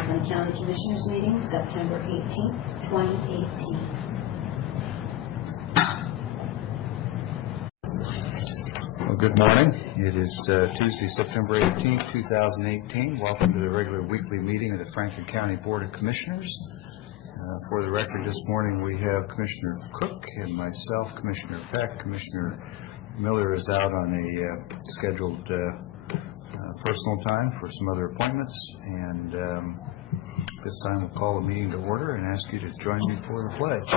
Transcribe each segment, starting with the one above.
Franklin County Commissioners meeting, September 18, 2018. Well, good morning. It is Tuesday, September 18, 2018. Welcome to the regular weekly meeting of the Franklin County Board of Commissioners. For the record, this morning we have Commissioner Cook and myself, Commissioner Peck. Commissioner Miller is out on a scheduled personal time for some other appointments, and this time we'll call the meeting to order and ask you to join me for the pledge.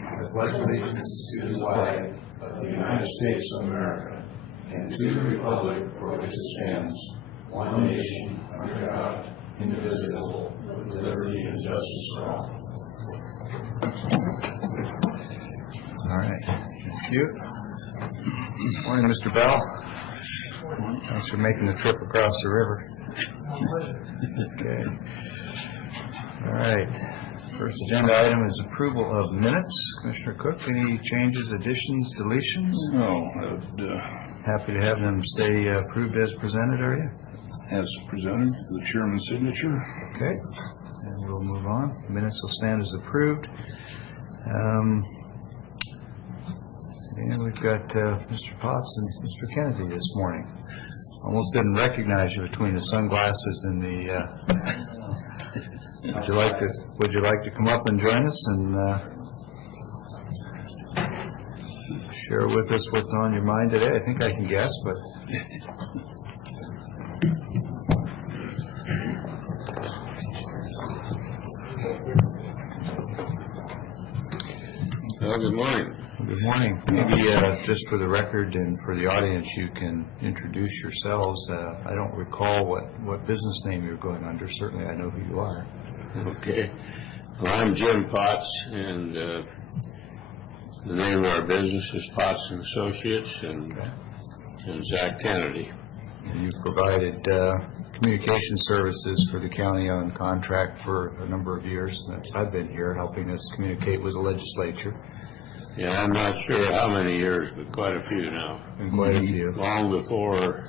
I pledge allegiance to the flag of the United States of America and to the republic for which it stands, one nation, under God, indivisible, with liberty and justice for all. All right. Thank you. Morning, Mr. Bell. Thanks for making the trip across the river. Okay. All right. First agenda item is approval of minutes. Commissioner Cook, any changes, additions, deletions? No, Happy to have them stay approved as presented, are you? as presented, the chairman's signature. Okay. And we'll move on. Minutes will stand as approved. And we've got Mr. Potts and Mr. Kennedy this morning. Almost didn't recognize you between the sunglasses and the. Would you like to come up and join us and share with us what's on your mind today? I think I can guess, but. Good morning. Good morning. Maybe just for the record and for the audience, you can introduce yourselves. I don't recall what business name you're going under. Certainly I know who you are. Okay. Well, I'm Jim Potts, and the name of our business is Potts & Associates, and Zach Kennedy. And you've provided communication services for the county on contract for a number of years since I've been here, helping us communicate with the legislature. Yeah, I'm not sure how many years, but quite a few now. And quite a few. Long before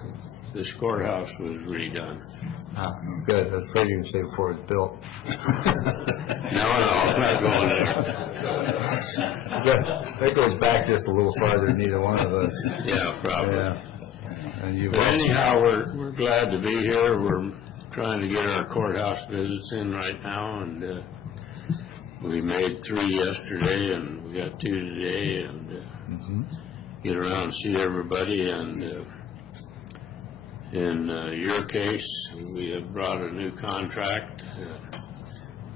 this courthouse was redone. Ah, good. I was afraid you were going to say before it was built. No, I'm not going there. That goes back just a little farther than either one of us. Yeah, probably. Yeah. And you've But anyhow, we're glad to be here. We're trying to get our courthouse visits in right now, and we made 3 yesterday, and we got 2 today, and get around and see everybody. And in your case, we have brought a new contract.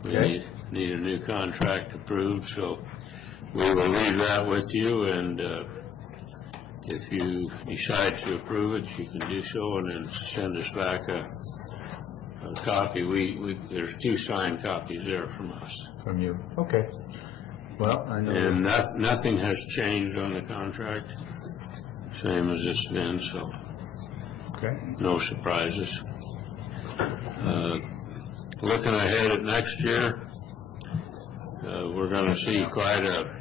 We need a new contract approved, so we will leave that with you, and if you decide to approve it, you can do so, and then send us back a copy. There's 2 signed copies there from us. From you. Okay. Well, I know. And nothing has changed on the contract, same as it's been, so no surprises. Looking ahead at next year, we're going to see quite a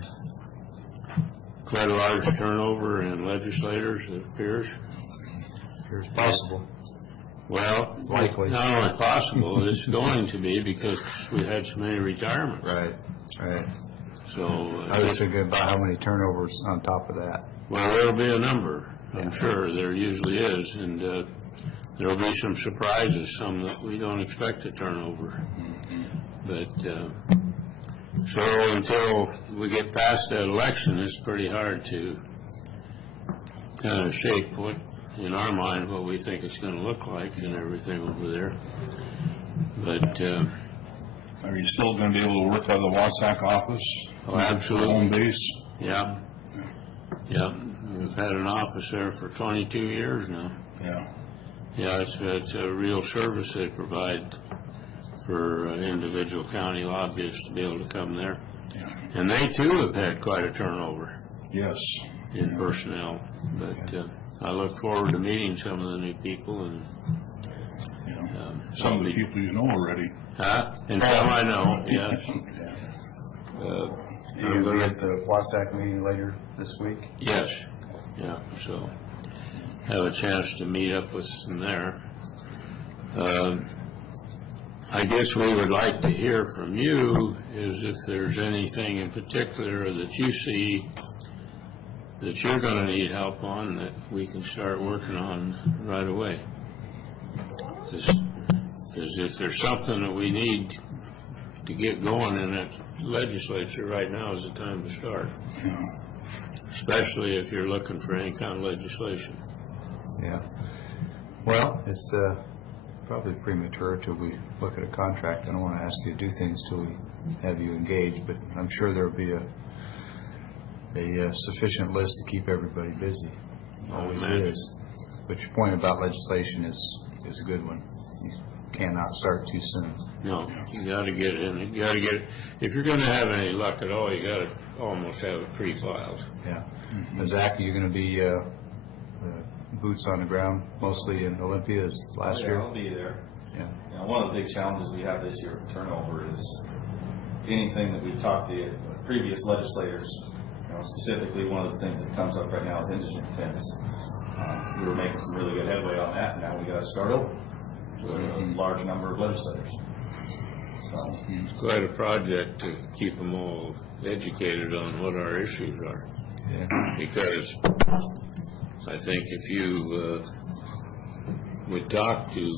large turnover in legislators, it appears. Appears possible. Well, likely. Not only possible, it's going to be because we had so many retirements. Right. So I was thinking about how many turnovers on top of that. Well, there'll be a number. I'm sure there usually is, and there'll be some surprises, some that we don't expect to turn over. But so until we get past that election, it's pretty hard to kind of shape what, in our mind, what we think it's going to look like and everything over there. But Are you still going to be able to work out of the Wasack office? Oh, absolutely. Home base? Yeah. We've had an office there for 22 years now. Yeah. Yeah, it's a real service they provide for individual county lobbyists to be able to come there. Yeah. And they too have had quite a turnover. Yes. In personnel. But I look forward to meeting some of the new people, and some of the people you know already. And some I know, yes. You're going to get the Wasack meeting later this week? Yes. Yeah, so have a chance to meet up with them there. I guess we would like to hear from you is if there's anything in particular that you see that you're going to need help on that we can start working on right away. Because if there's something that we need to get going in that legislature right now is the time to start. Especially if you're looking for any kind of legislation. Yeah. Well, it's probably premature till we look at a contract. I don't want to ask you to do things till we have you engaged, but I'm sure there'll be a sufficient list to keep everybody busy. Always is. But your point about legislation is a good one. You cannot start too soon. No, you got to get it in. You got to get it. If you're going to have any luck at all, you got to almost have it pre-filed. Yeah. Zach, are you going to be boots on the ground mostly in Olympia as last year? I'll be there. Yeah. You know, one of the big challenges we have this year with turnover is anything that we've talked to previous legislators, you know, specifically one of the things that comes up right now is industry defense. We were making some really good headway on that, and now we got to start over with a large number of legislators. So It's quite a project to keep them all educated on what our issues are. Yeah. Because I think if you would talk to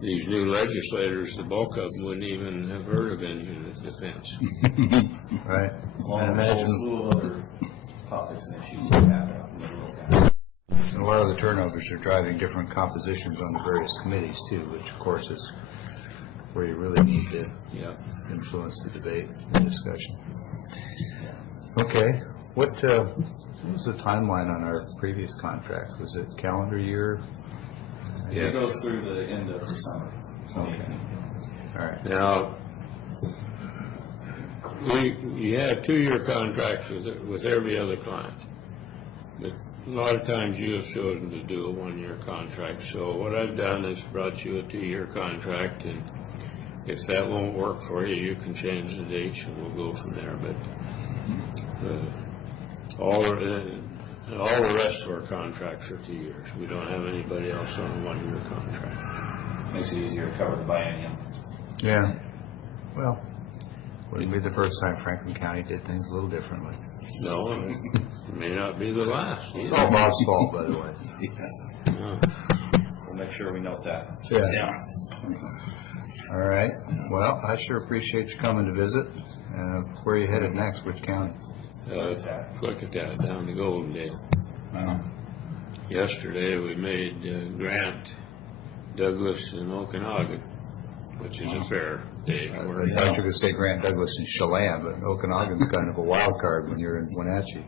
these new legislators, the bulk of them wouldn't even have heard of engine defense. Right. along And with a whole imagine slew of other topics and issues we have out in the rural county. a lot of the turnovers are driving different compositions on the various committees too, which of course is where you really need to Yeah. influence the debate and discussion. Okay. What was the timeline on our previous contract? Was it calendar year? Yeah. It goes through the end of the summer. Okay. All right. Now, you have 2-year contracts with every other client. But a lot of times you have chosen to do a 1-year contract. So what I've done is brought you a 2-year contract, and if that won't work for you, you can change the dates and we'll go from there. But all the rest of our contracts are 2 years. We don't have anybody else on a 1-year contract. Makes it easier to cover the biennium. Yeah. Well, wouldn't be the first time Franklin County did things a little differently. No, it may not be the last. It's all Bob's fault, by the way. No. We'll make sure we note that. Yeah. All right. Well, I sure appreciate you coming to visit. Where are you headed next? Which county? Klickitat, down to Goldendale. Yesterday we made Grant, Douglas, and Okanagan, which is a fair day. I thought you were going to say Grant, Douglas, and Chelan, but Okanagan's kind of a wild card when you're in Wenatchee.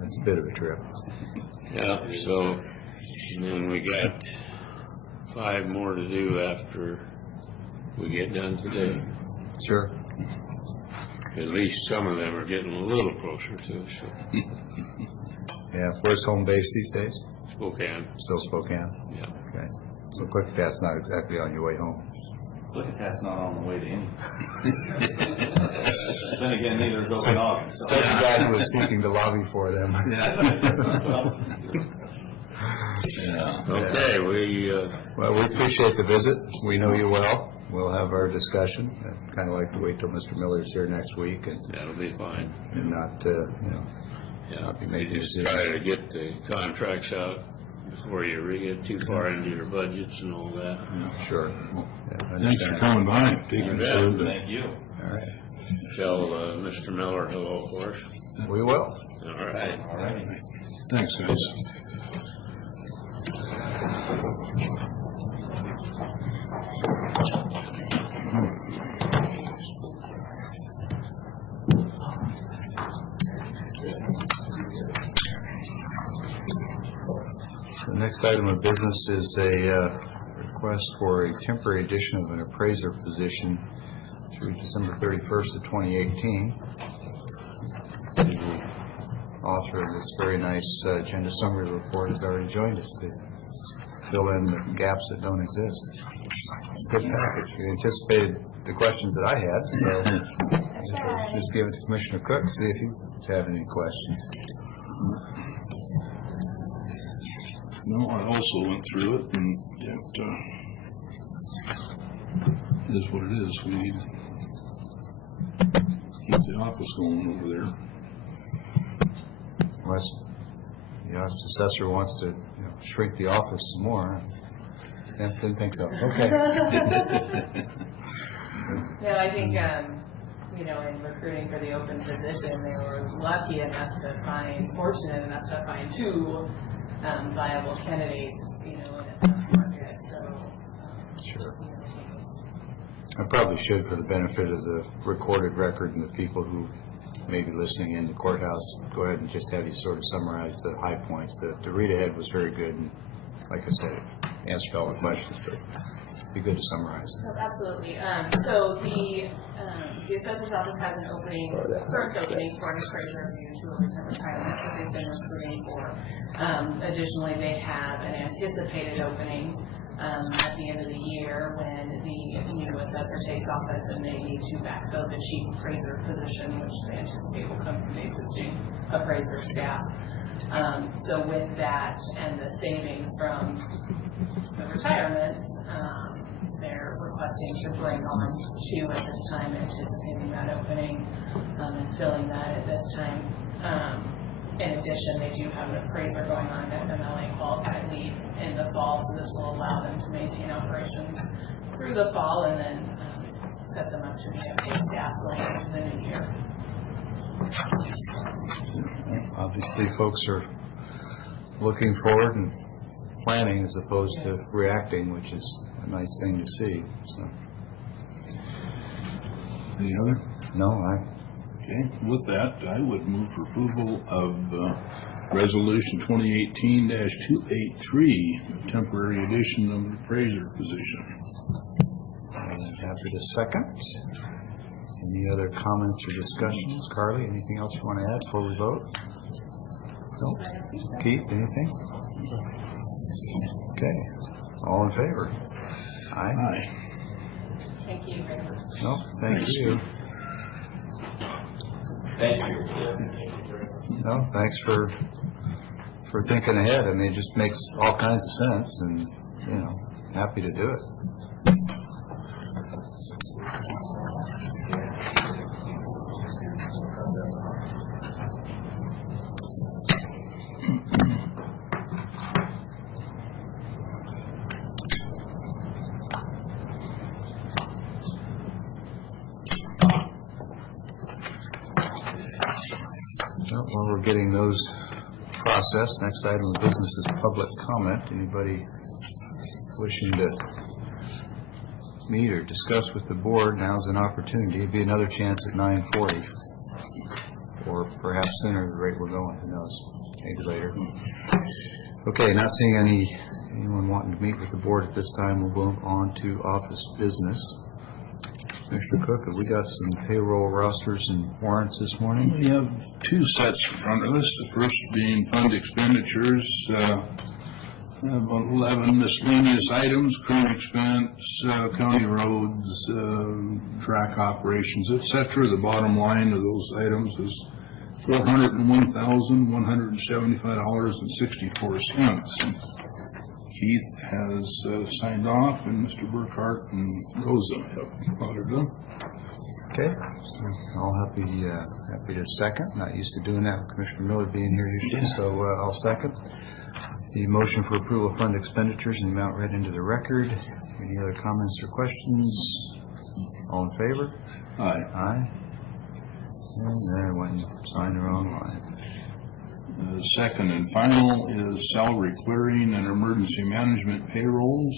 That's a bit of a trip. Yeah, so, and then we got 5 more to do after we get done today. Sure. At least some of them are getting a little closer to us. So. Yeah. Where's home base these days? Spokane. Still Spokane? Yeah. Okay. So Klickitat's not exactly on your way home. Klickitat's not on the way to any. Then again, neither is Okanagan. So. Second guy who was seeking to lobby for them. Okay, Well, we appreciate the visit. We know you well. We'll have our discussion. I'd kind of like to wait till Mr. Miller's here next week and that'll be fine. not, Yeah, Not be we making just decisions. try to get the contracts out before you get too far into your budgets and all that. sure. Yeah, I Thanks for understand. coming by. Taking You the bet. time to- Thank you. All right. Tell Mr. Miller hello for us. We will. All right. All righty. Thanks, guys. The next item of business is a request for a temporary addition of an appraiser position through December 31st of 2018. The author of this very nice agenda summary report has already joined us to fill in the gaps that don't exist. Good package. We anticipated the questions that I had, so I'll just give it to Commissioner Cook, see if you have any questions. No, I also went through it, and it is what it is. We need to keep the office going over there. Unless the assessor wants to shrink the office some more. I didn't think so. Okay. No, I think, in recruiting for the open position, they were lucky enough to find, fortunate enough to find two viable candidates, in a tough market, so. Sure. I probably should, for the benefit of the recorded record and the people who may be listening in the courthouse, go ahead and just have you sort of summarize the high points. The read ahead was very good, and like I said, it answered all the questions, but it'd be good to summarize it. Oh, absolutely. So the assessor's office has an opening, current opening for an appraiser due to a recent retirement that they've been recruiting for. Additionally, they have an anticipated opening at the end of the year when the new assessor takes office and they need to backfill the chief appraiser position, which they anticipate will come from the existing appraiser staff. So with that and the savings from the retirement, they're requesting to bring on two at this time, anticipating that opening and filling that at this time. In addition, they do have an appraiser going on, an FMLA qualified leave in the fall, so this will allow them to maintain operations through the fall and then set them up to be a paid staff going into the new year. Obviously, folks are looking forward and planning as opposed to reacting, which is a nice thing to see. So. Any other? No, Okay, with that, I would move for approval of Resolution 2018-283, temporary addition of the appraiser position. I'm happy to second. Any other comments or discussions? Carly, anything else you want to add before we vote? No? Keith, anything? Okay. All in favor? Aye. Aye. Thank you very much. No, thank you. Thank you. No, thanks for thinking ahead. I mean, it just makes all kinds of sense, and happy to do it. While we're getting those processed, next item of business is public comment. Anybody wishing to meet or discuss with the board, now's an opportunity. It'd be another chance at 9:40, or perhaps sooner, the rate we're going, who knows, maybe later. Okay, not seeing anyone wanting to meet with the board at this time, we'll move on to office business. Mr. Cook, have we got some payroll rosters and warrants this morning? We have two sets in front of us. The first being fund expenditures, 11 miscellaneous items, current expense, county roads, track operations, etc. The bottom line of those items is $401,175.64. Keith has signed off, and Mr. Burkhart and Rosa have audited them. Okay, so all happy to second. Not used to doing that with Commissioner Miller being here usually, so I'll second. The motion for approval of fund expenditures and amount read into the record. Any other comments or questions? All in favor? Aye. Aye. And there went and signed the wrong line. Second and final is salary clearing and emergency management payrolls.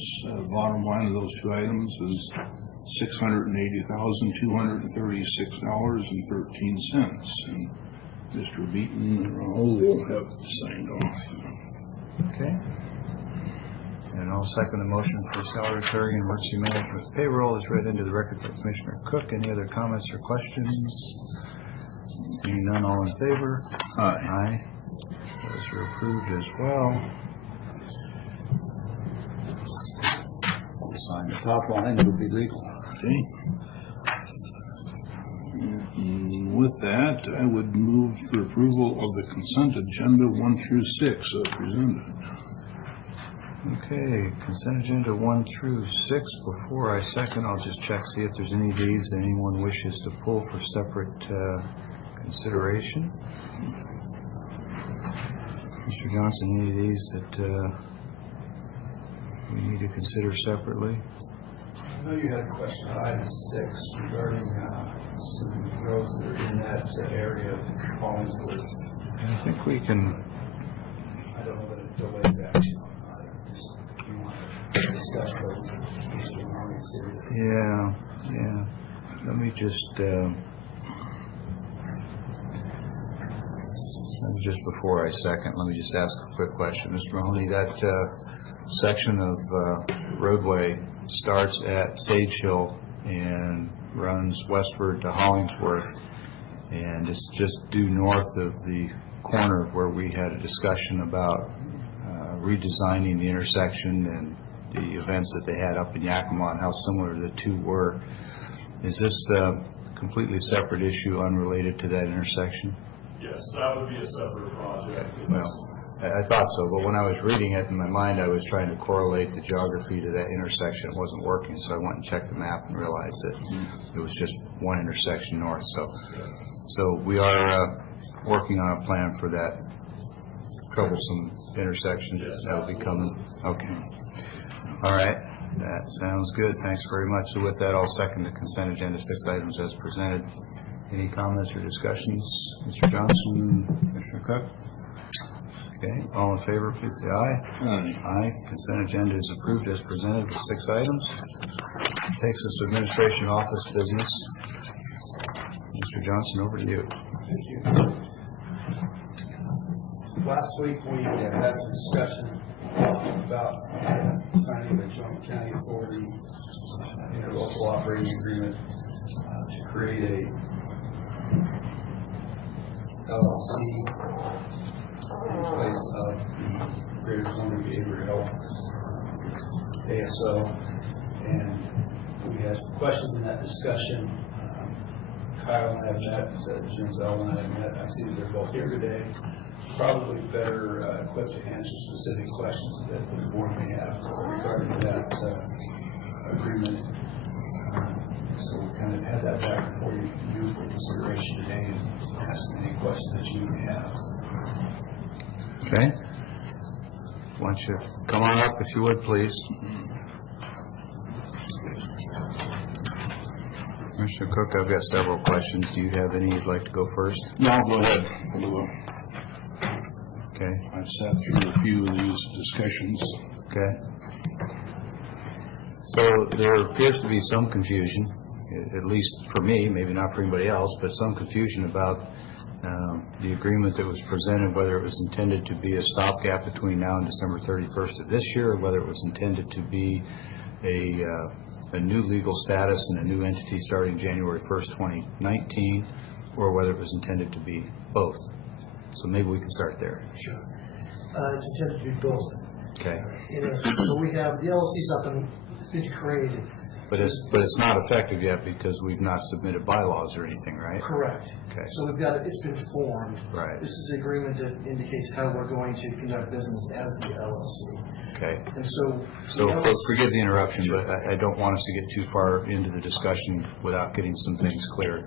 Bottom line of those two items is $680,236.13. And Mr. Beaton and Raul have signed off. Okay. And I'll second the motion for salary clearing and emergency management payroll is read into the record by Commissioner Cook. Any other comments or questions? Seeing none, all in favor? Aye. Aye. Those are approved as well. We'll sign the top line, it would be legal. Okay. And with that, I would move for approval of the consent agenda 1 through 6 as presented. Okay, consent agenda 1 through 6. Before I second, I'll just check, see if there's any of these that anyone wishes to pull for separate consideration. Mr. Johnson, any of these that we need to consider separately? I know you had a question on item 6 regarding some roads that are in that area of Collingsworth. I think we can, I don't know that it delays action on it. Just if you want to discuss those issues. yeah. Let me just before I second, let me just ask a quick question. Mr. Mahoney, that section of roadway starts at Sage Hill and runs westward to Hollingsworth, and it's just due north of the corner where we had a discussion about redesigning the intersection and the events that they had up in Yakima and how similar the two were. Is this a completely separate issue unrelated to that intersection? Yes, that would be a separate project. Well, I thought so, but when I was reading it in my mind, I was trying to correlate the geography to that intersection. It wasn't working, so I went and checked the map and realized that it was just one intersection north. So we are working on a plan for that troublesome intersection that will be coming. Okay. All right. That sounds good. Thanks very much. So with that, I'll second the consent agenda 6 items as presented. Any comments or discussions? Mr. Johnson, Commissioner Cook? Okay, all in favor, please say aye. Aye. Aye. Consent agenda is approved as presented with 6 items. Takes us to administration office business. Mr. Johnson, over to you. Thank you. Last week, we had some discussion about signing the Joint County Authority interlocal operating agreement to create a LLC in place of the Greater Columbia Behavioral Health ASO. And we had some questions in that discussion. Kyle and I have met, Jim Bell and I have met. I see that they're both here today. Probably better equipped to answer specific questions that the board may have regarding that agreement. So we kind of had that back before you for consideration today and ask any questions that you may have. Okay. Why don't you come on up if you would, please. Commissioner Cook, I've got several questions. Do you have any you'd like to go first? No, go ahead. Okay. I've sat through a few of these discussions. Okay. So there appears to be some confusion, at least for me, maybe not for anybody else, but some confusion about the agreement that was presented, whether it was intended to be a stopgap between now and December 31st of this year, or whether it was intended to be a new legal status and a new entity starting January 1st, 2019, or whether it was intended to be both. So maybe we can start there. Sure. It's intended to be both. Okay. So we have the LLC's up and it's been created. But it's not effective yet because we've not submitted bylaws or anything, right? Correct. Okay. So we've got it's been formed. Right. This is an agreement that indicates how we're going to conduct business as the LLC. Okay. And so forgive the interruption, but I don't want us to get too far into the discussion without getting some things clear.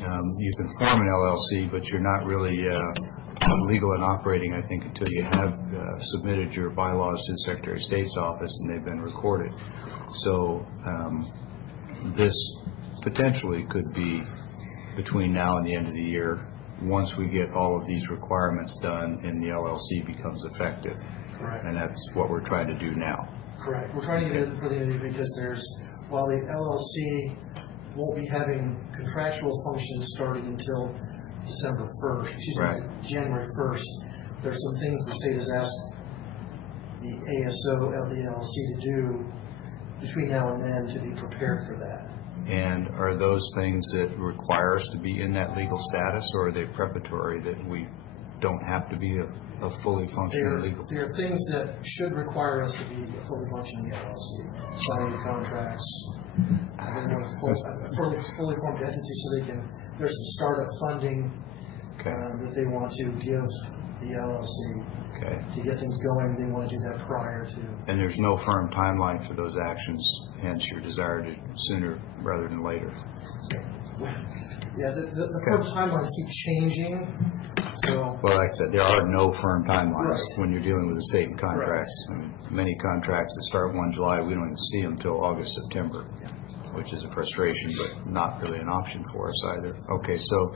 You can form an LLC, but you're not really legal and operating, I think, until you have submitted your bylaws to the Secretary of State's office and they've been recorded. So this potentially could be between now and the end of the year, once we get all of these requirements done and the LLC becomes effective. Correct. And that's what we're trying to do now. Correct. We're trying to get it for the end of the year because while the LLC won't be having contractual functions starting until December 1st, Right. January 1st, there's some things the state has asked the ASO of the LLC to do between now and then to be prepared for that. And are those things that require us to be in that legal status, or are they preparatory that we don't have to be a fully functioning legal? There are things that should require us to be a fully functioning LLC, signing contracts, having a fully formed entity so there's some startup funding that they want to give the LLC. Okay. to get things going. They want to do that prior to. And there's no firm timeline for those actions, hence your desire to sooner rather than later. Yeah, the firm timelines keep changing, so. Well, like I said, there are no firm timelines Right. when you're dealing with the state and contracts. I mean, many contracts that start 1 July, we don't even see them until August, September, which is a frustration, but not really an option for us either. Okay, so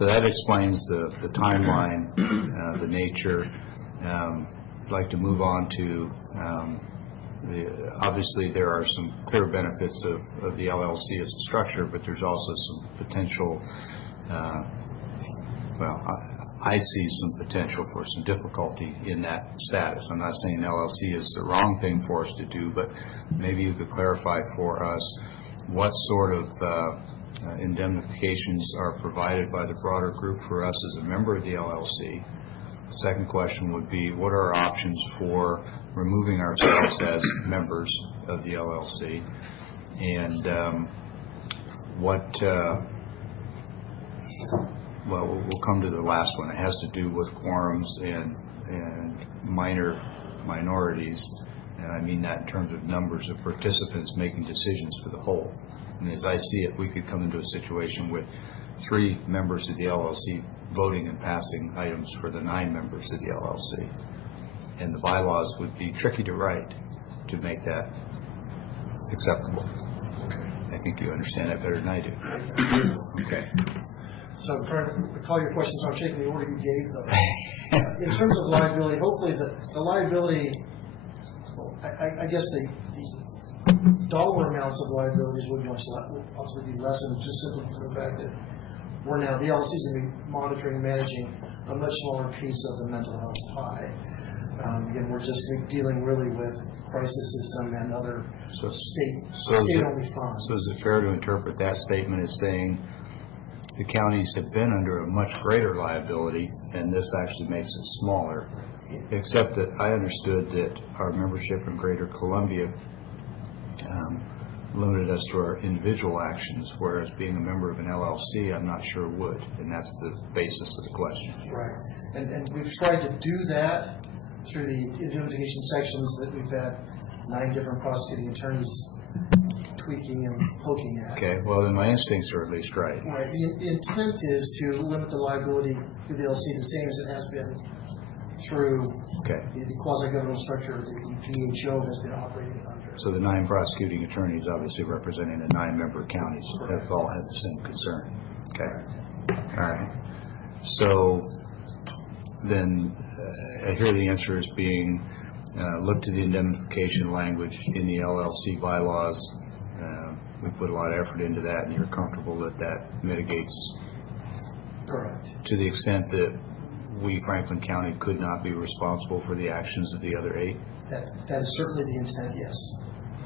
that explains the timeline, the nature. I'd like to move on to, obviously there are some clear benefits of the LLC as a structure, but there's also some potential, I see some potential for some difficulty in that status. I'm not saying LLC is the wrong thing for us to do, but maybe you could clarify for us what sort of indemnifications are provided by the broader group for us as a member of the LLC. The second question would be, what are our options for removing ourselves as members of the LLC? And we'll come to the last one. It has to do with quorums and minorities, and I mean that in terms of numbers of participants making decisions for the whole. And as I see it, we could come into a situation with 3 members of the LLC voting and passing items for the 9 members of the LLC. And the bylaws would be tricky to write to make that acceptable. I think you understand that better than I do. Okay. So I'm trying to recall your questions, so I'm taking the order you gave them. In terms of liability, hopefully the liability, well, I guess the dollar amounts of liabilities would obviously be lessened just simply for the fact that the LLC is going to be monitoring and managing a much smaller piece of the mental health pie. Again, we're just dealing really with crisis system and other state-only funds. So is it fair to interpret that statement as saying the counties have been under a much greater liability, and this actually makes it smaller, except that I understood that our membership in Greater Columbia limited us to our individual actions, whereas being a member of an LLC, I'm not sure would, and that's the basis of the question. Right, and we've tried to do that through the indemnification sections that we've had 9 different prosecuting attorneys tweaking and poking at. Okay, well then my instincts are at least right. Right, the intent is to limit the liability through the LLC the same as it has been through the quasi-governmental structure that the PHO has been operating under. So the 9 prosecuting attorneys, obviously representing the 9 member counties, have all had the same concern. Okay. All right. So then I hear the answer is being look to the indemnification language in the LLC bylaws. We put a lot of effort into that, and you're comfortable that that mitigates. Correct. To the extent that we, Franklin County, could not be responsible for the actions of the other 8? That is certainly the intent, yes.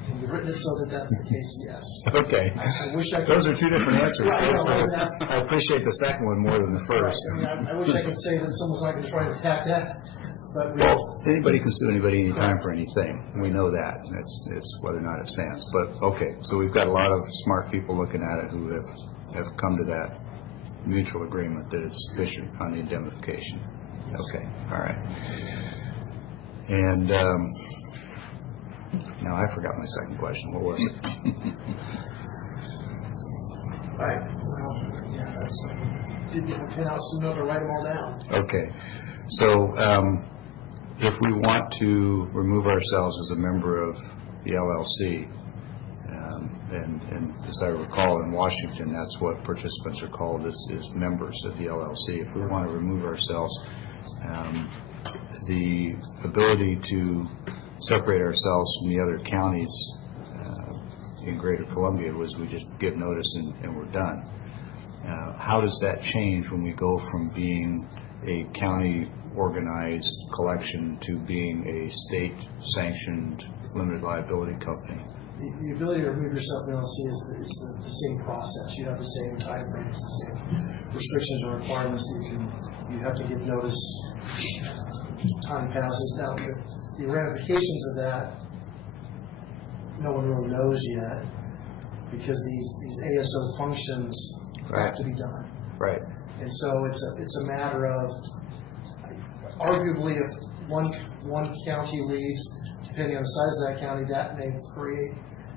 And we've written it so that that's the case, yes. Okay. I wish I could. Those are 2 different answers. Right, I appreciate the second one more than the first. Right. I mean, I wish I could say that someone's not going to try to attack that, but Well, anybody can sue anybody anytime for anything. We know that. It's whether or not it stands. But, okay, so we've got a lot of smart people looking at it who have come to that mutual agreement that it's sufficient on the indemnification. Okay, all right. And now I forgot my second question. What was it? Didn't get my pen out soon enough to write them all down. Okay, so if we want to remove ourselves as a member of the LLC, and as I recall in Washington, that's what participants are called, is members of the LLC. If we want to remove ourselves, the ability to separate ourselves from the other counties in Greater Columbia was we just give notice and we're done. How does that change when we go from being a county organized collection to being a state sanctioned limited liability company? The ability to remove yourself from the LLC is the same process. You have the same time frames, the same restrictions or requirements that you have to give notice. Time passes. Now, the ramifications of that, no one really knows yet, because these ASO functions have to be done. Right. And so it's a matter of, arguably, if one county leaves, depending on the size of that county, that may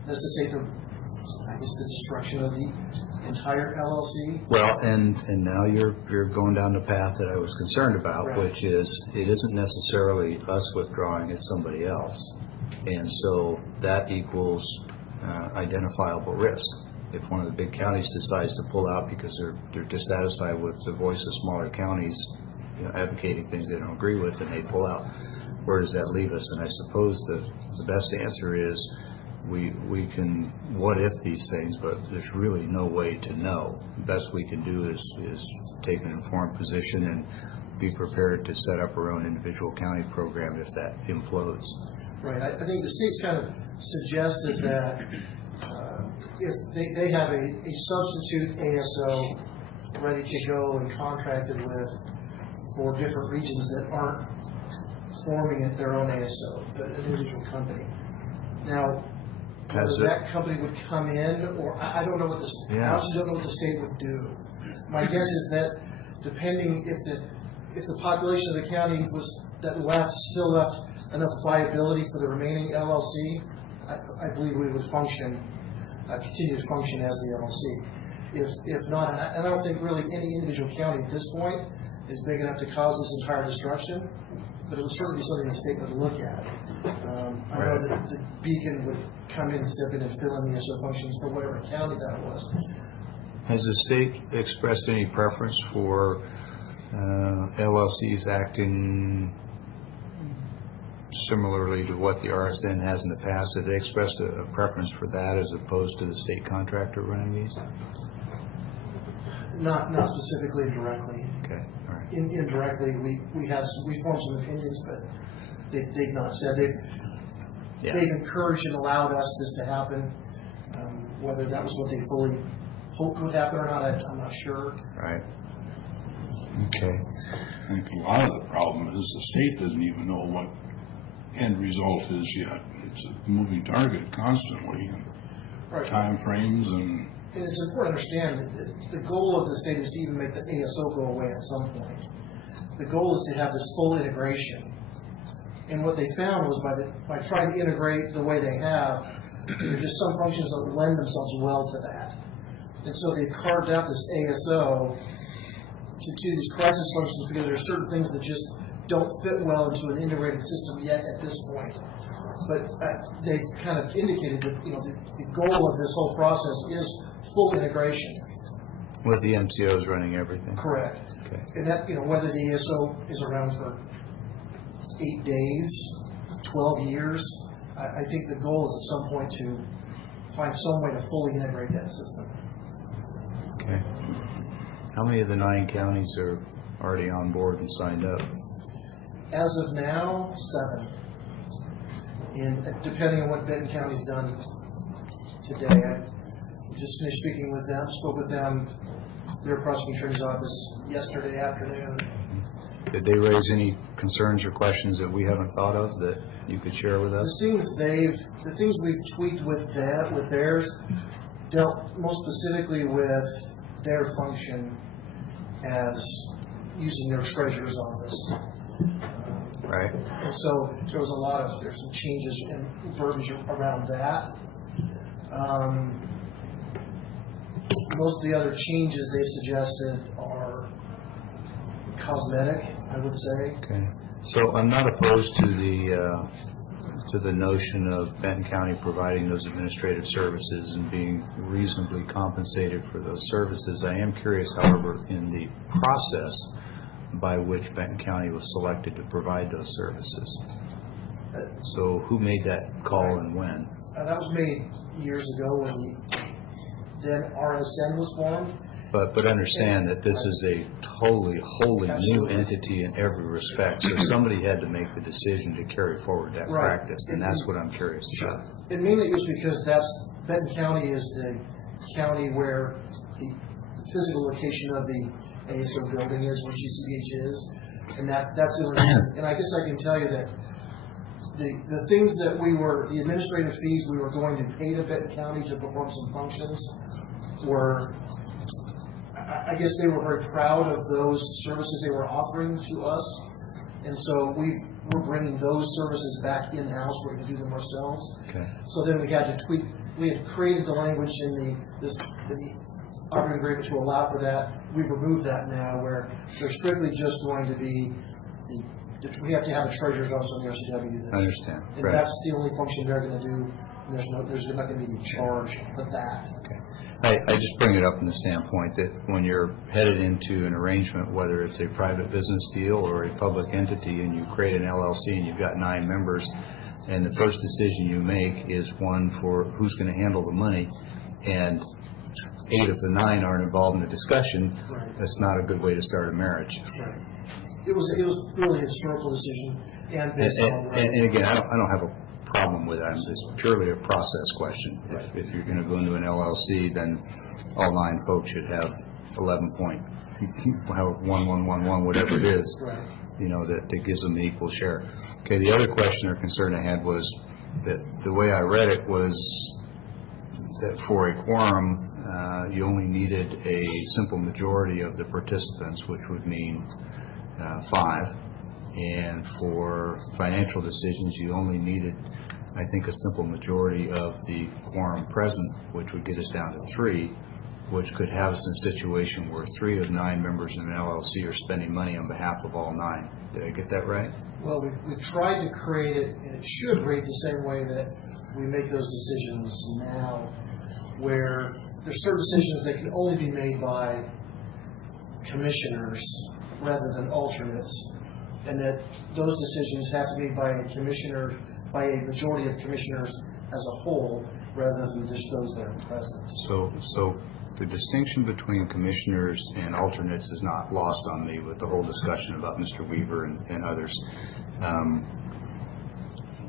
necessitate the destruction of the entire LLC. Well, and now you're going down the path that I was concerned about, Right. which is, it isn't necessarily us withdrawing, it's somebody else. And so that equals identifiable risk. If one of the big counties decides to pull out because they're dissatisfied with the voice of smaller counties, advocating things they don't agree with, and they pull out, where does that leave us? And I suppose the best answer is we can what if these things, but there's really no way to know. The best we can do is take an informed position and be prepared to set up our own individual county program if that implodes. Right. I think the state's kind of suggested that if they have a substitute ASO ready to go and contracted with for different regions that aren't forming it their own ASO, the individual company. Now, whether that company would come in, or I don't know what I honestly don't know what the state would do. My guess is that depending if the population of the county still left enough viability for the remaining LLC, I believe we would continue to function as the LLC. If not, and I don't think really any individual county at this point is big enough to cause this entire destruction, but it would certainly be something the state would look at. I know that the Beacon would come in, step in, and fill in the ASO functions for whatever county that was. Has the state expressed any preference for LLCs acting similarly to what the RSN has in the past? Have they expressed a preference for that as opposed to the state contractor running these? Not specifically directly. Okay, all right. Indirectly, we formed some opinions, but they've not said they've encouraged and allowed us this to happen. Whether that was what they fully hoped would happen or not, I'm not sure. Right. Okay. I think a lot of the problem is the state doesn't even know what end result is yet. It's a moving target constantly, and Right. time frames and. And it's important to understand that the goal of the state is to even make the ASO go away at some point. The goal is to have this full integration. And what they found was by trying to integrate the way they have, there are just some functions that lend themselves well to that. And so they carved out this ASO to do these crisis functions because there are certain things that just don't fit well into an integrated system yet at this point. But they've kind of indicated that the goal of this whole process is full integration. With the MTOs running everything? Correct. Okay. And that, whether the ASO is around for 8 days, 12 years, I think the goal is at some point to find some way to fully integrate that system. Okay. How many of the 9 counties are already on board and signed up? As of now, 7. And depending on what Benton County's done today, I just finished speaking with them, spoke with them, their prosecuting attorney's office yesterday afternoon. Did they raise any concerns or questions that we haven't thought of that you could share with us? The things we've tweaked with theirs dealt most specifically with their function as using their treasurer's office. Right. And so there's some changes in verbiage around that. Most of the other changes they've suggested are cosmetic, I would say. Okay. So I'm not opposed to the notion of Benton County providing those administrative services and being reasonably compensated for those services. I am curious, however, in the process by which Benton County was selected to provide those services. So who made that call and when? That was made years ago when then RSN was formed. But understand that this is a wholly new Absolutely. entity in every respect. So somebody had to make the decision to carry forward that Right. practice, and that's what I'm curious about. And mainly it was because Benton County is the county where the physical location of the ASO building is, where GCBH is, and that's the only reason. And I guess I can tell you that the things that the administrative fees we were going to pay to Benton County to perform some functions were, I guess they were very proud of those services they were offering to us, And so we're bringing those services back in-house. We're going to do them ourselves. Okay. So then we had to tweak, we had created the language in the operating agreement to allow for that. We've removed that now, where they're strictly just going to be, we have to have a treasurer's office on the RCW. I understand. And Right. that's the only function they're going to do. And there's not going to be any charge for that. I just bring it up from the standpoint that when you're headed into an arrangement, whether it's a private business deal or a public entity, and you create an LLC and you've got 9 members, and the first decision you make is one for who's going to handle the money, and 8 of the 9 aren't involved in the discussion, Right. that's not a good way to start a marriage. Right. It was really a historical decision and based on. And again, I don't have a problem with that. It's purely a process question. If you're going to go into an LLC, then all 9 folks should have 11.1111, whatever it is, Right. that gives them the equal share. Okay, the other question or concern I had was that the way I read it was that for a quorum, you only needed a simple majority of the participants, which would mean 5. And for financial decisions, you only needed, I think, a simple majority of the quorum present, which would get us down to 3, which could have us in a situation where 3 of 9 members of an LLC are spending money on behalf of all 9. Did I get that right? Well, we've tried to create it, and it should read the same way that we make those decisions now, where there's certain decisions that can only be made by commissioners rather than alternates, and that those decisions have to be made by a majority of commissioners as a whole, rather than just those that are present. So the distinction between commissioners and alternates is not lost on me with the whole discussion about Mr. Weaver and others.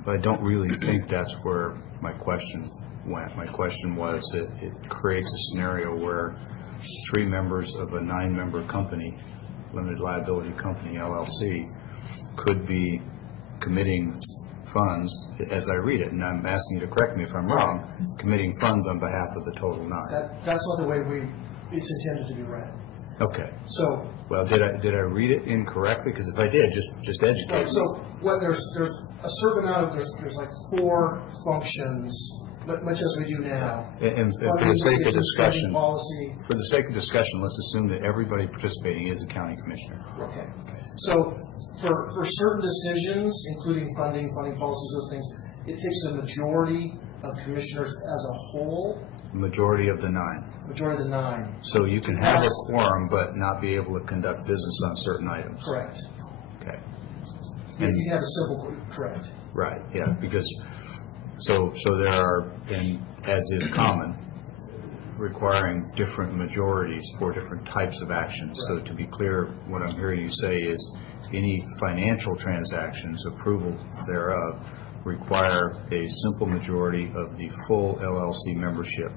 But I don't really think that's where my question went. My question was that it creates a scenario where 3 members of a 9-member company, limited liability company, LLC, could be committing funds, as I read it, and I'm asking you to correct me if I'm wrong, committing funds on behalf of the total 9. That's not the way it's intended to be read. Okay. So. Well, did I read it incorrectly? Because if I did, just educate Right, me. so there's a certain amount of, there's like 4 functions, much as we do now. And for Funding the sake of decisions, discussion, funding policy. for the sake of discussion, let's assume that everybody participating is a county commissioner. Okay. So for certain decisions, including funding policies, those things, it takes a majority of commissioners as a whole, Majority of the 9. majority of the 9. So you can have a quorum but not be able to conduct business on certain items. Correct. Okay. You can have a simple, correct. Right, yeah, because, so there are, and as is common, requiring different majorities for different types of actions. So to be clear, what I'm hearing you say is any financial transactions, approval thereof, require a simple majority of the full LLC membership,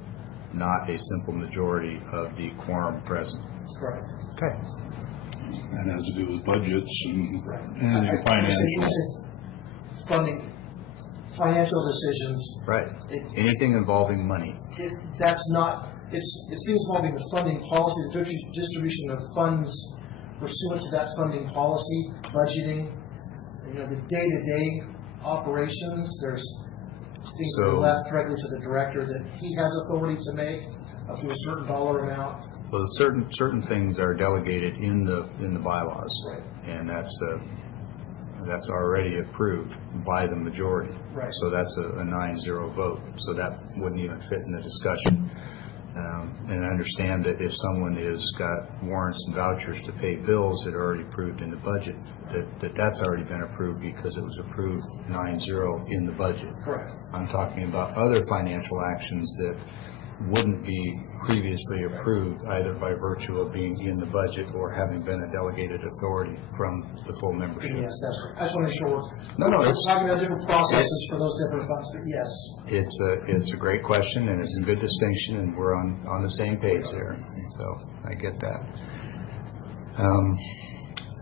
not a simple majority of the quorum present. Correct. Okay. That has to do with budgets and I- financial. Funding, financial decisions. Right. It- Anything involving money. That's not, it's things involving the funding policy, the distribution of funds pursuant to that funding policy, budgeting, the day-to-day operations. There's things that are So- left directly to the director that he has authority to make up to a certain dollar amount. Well, certain things are delegated in the bylaws. Right. And that's already approved by the majority. Right. So that's a 9-0 vote, so that wouldn't even fit in the discussion. And I understand that if someone has got warrants and vouchers to pay bills that are already approved in the budget, that's already been approved because it was approved 9-0 in the budget. Correct. I'm talking about other financial actions that wouldn't be previously approved either by virtue of being in the budget or having been a delegated authority from the full membership. Yes, that's right. I just want to make sure No, we're it's- talking about different processes for those different funds, but yes. It's a great question, and it's a good distinction, and we're on the same page there, so I get that.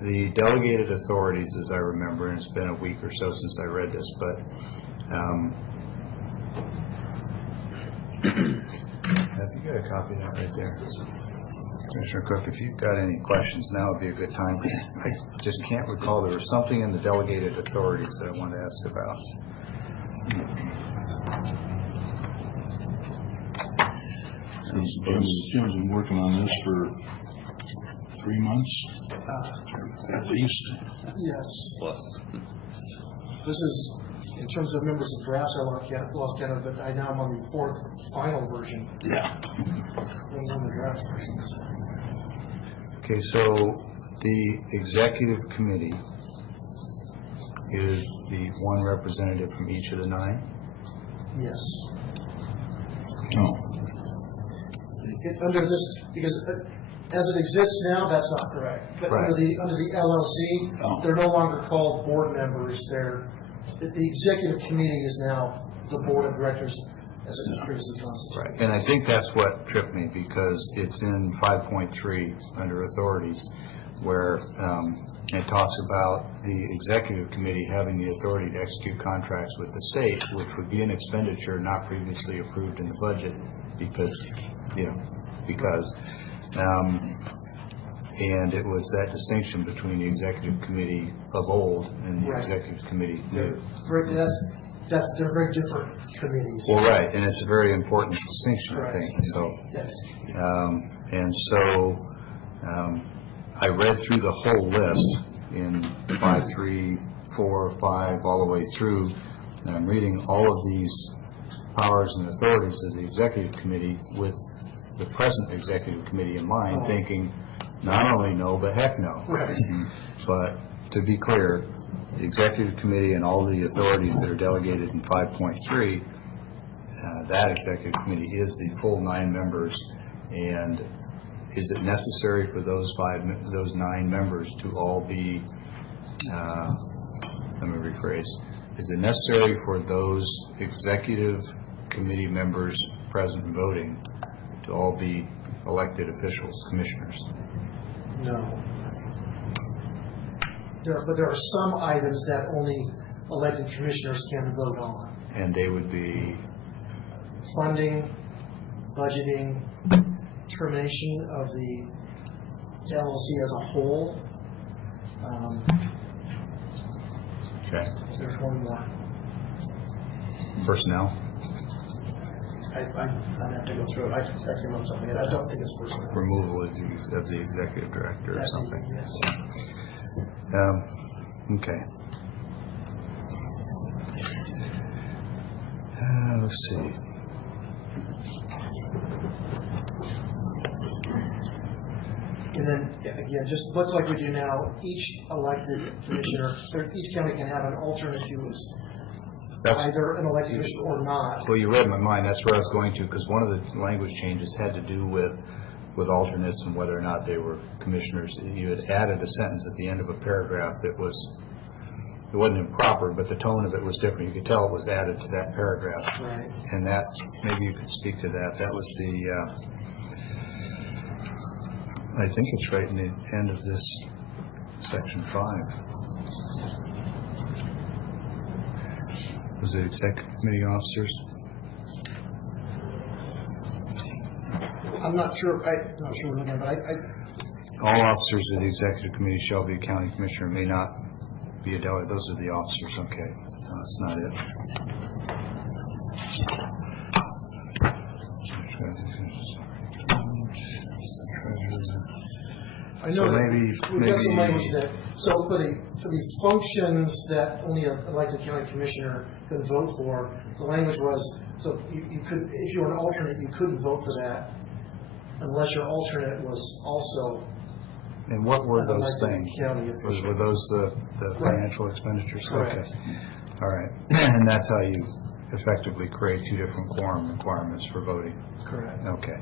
The delegated authorities, as I remember, and it's been a week or so since I read this, but Have you got a copy of that right there? Commissioner Cook, if you've got any questions, now would be a good time. I just can't recall. There was something in the delegated authorities that I wanted to ask about. Jim's been working on this for 3 months, at least. Yes. Plus. This is, in terms of members of drafts, I lost count of it, but I now am on the fourth final version. Yeah. On the draft versions. Okay, so the executive committee is the one representative from each of the 9? Yes. Oh. Under this, because as it exists now, that's not correct. But Right. under the LLC, Oh. they're no longer called board members. The executive committee is now the board of directors as it was previously constituted. Right, and I think that's what tripped me, because it's in 5.3 under authorities, where it talks about the executive committee having the authority to execute contracts with the state, which would be an expenditure not previously approved in the budget, because, and it was that distinction between the executive committee of old and the Right. executive committee new. They're very different committees. Well, right, and it's a very important distinction, I Correct. think, so. Yes. And so I read through the whole list in 5, 3, 4, 5, all the way through, and I'm reading all of these powers and authorities of the executive committee with the present executive committee in mind, thinking not only no, but heck no. Right. But to be clear, the executive committee and all the authorities that are delegated in 5.3, that executive committee is the full 9 members. And is it necessary for those 9 members to all be, let me rephrase, is it necessary for those executive committee members present and voting to all be elected officials, commissioners? No. But there are some items that only elected commissioners can vote on. And they would be, Funding, budgeting, termination of the LLC as a whole. okay, There's one more. personnel, I'd have to go through it. I came up with something. I don't think it's personnel. removal of the executive director or That'd be- something. yes. Okay. Let's see. And then, again, just looks like we do now, each elected commissioner, each county can have an alternate who is That's, either an elected commissioner or not. well, you read my mind, that's where I was going to, because one of the language changes had to do with alternates and whether or not they were commissioners. You had added a sentence at the end of a paragraph that was, it wasn't improper, but the tone of it was different. You could tell it was added to that paragraph. Right. And that, maybe you could speak to that. That was the, I think it's right in the end of this section 5. Was it executive committee officers? I'm not sure again, but All officers of the executive committee shall be a county commissioner, may not be a delegate. Those are the officers, okay. No, that's not it. I know So that maybe- we've got some maybe- language that, so for the functions that only an elected county commissioner could vote for, the language was, so you couldn't, if you were an alternate, you couldn't vote for that unless your alternate was also And what were an those elected things? county official. Were those the Right. financial expenditures? Correct. Okay. All right. And that's how you effectively create 2 different quorum requirements for voting. Correct. Okay.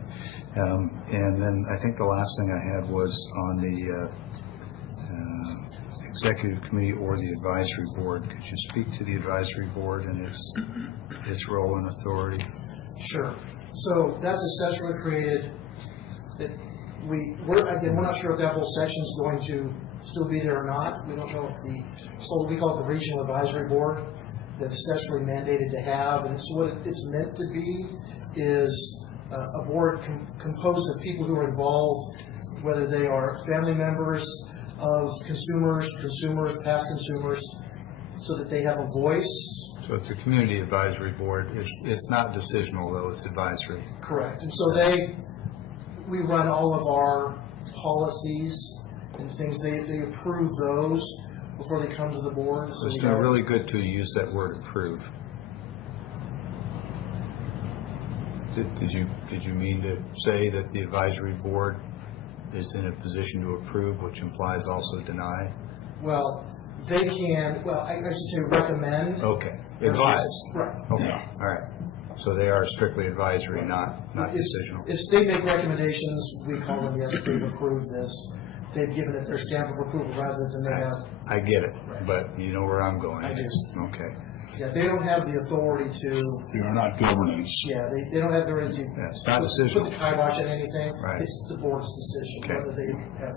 And then I think the last thing I had was on the executive committee or the advisory board. Could you speak to the advisory board and its role and authority? Sure. So that's a statutorily created, we're not sure if that whole section is going to still be there or not. We don't know if so we call it the regional advisory board that's statutorily mandated to have, and so what it's meant to be is a board composed of people who are involved, whether they are family members of consumers, past consumers, so that they have a voice. So it's a community advisory board. It's not decisional, though, it's advisory. Correct. And so we run all of our policies and things. They approve those before they come to the board. So It's we been have- really good to use that word approve. Did you mean to say that the advisory board is in a position to approve, which implies also deny? Well, they can, I should say recommend. Okay, versus- advise. Right. Okay, all right. So they are strictly advisory, not decisional. If they make recommendations, we call them, yes, they've approved this. They've given it their stamp of approval rather than they have, I get it, but you know where I'm going. I do. Okay. yeah, they don't have the authority to, They are not governance. yeah, they don't have the authority to. Yeah, it's not put decisional. the kibosh on anything. Right. It's the board's decision, Okay. whether they have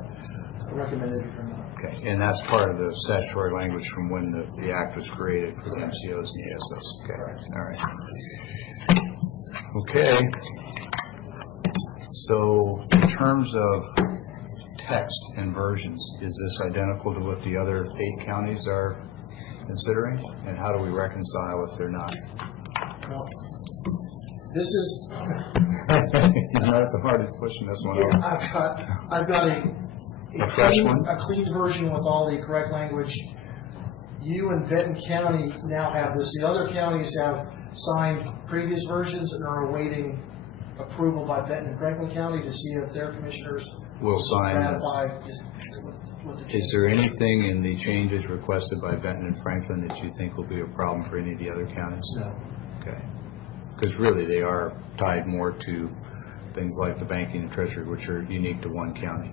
recommended it or not. Okay, and that's part of the statutory language from when the act was created for the MCOs and the ASOs. Okay, all right. Okay. So in terms of text and versions, is this identical to what the other 8 counties are considering? And how do we reconcile if they're not? Well, this is, Isn't that the hardest question? That's one of yeah, I've got A fresh one? a clean version with all the correct language. You and Benton County now have this. The other counties have signed previous versions and are awaiting approval by Benton and Franklin County to see if their commissioners will sign this. ratify what the Is there anything in the changes requested by Benton and Franklin that you think will be a problem for any of the other counties? No. Okay. Because really, they are tied more to things like the banking and treasury, which are unique to one county.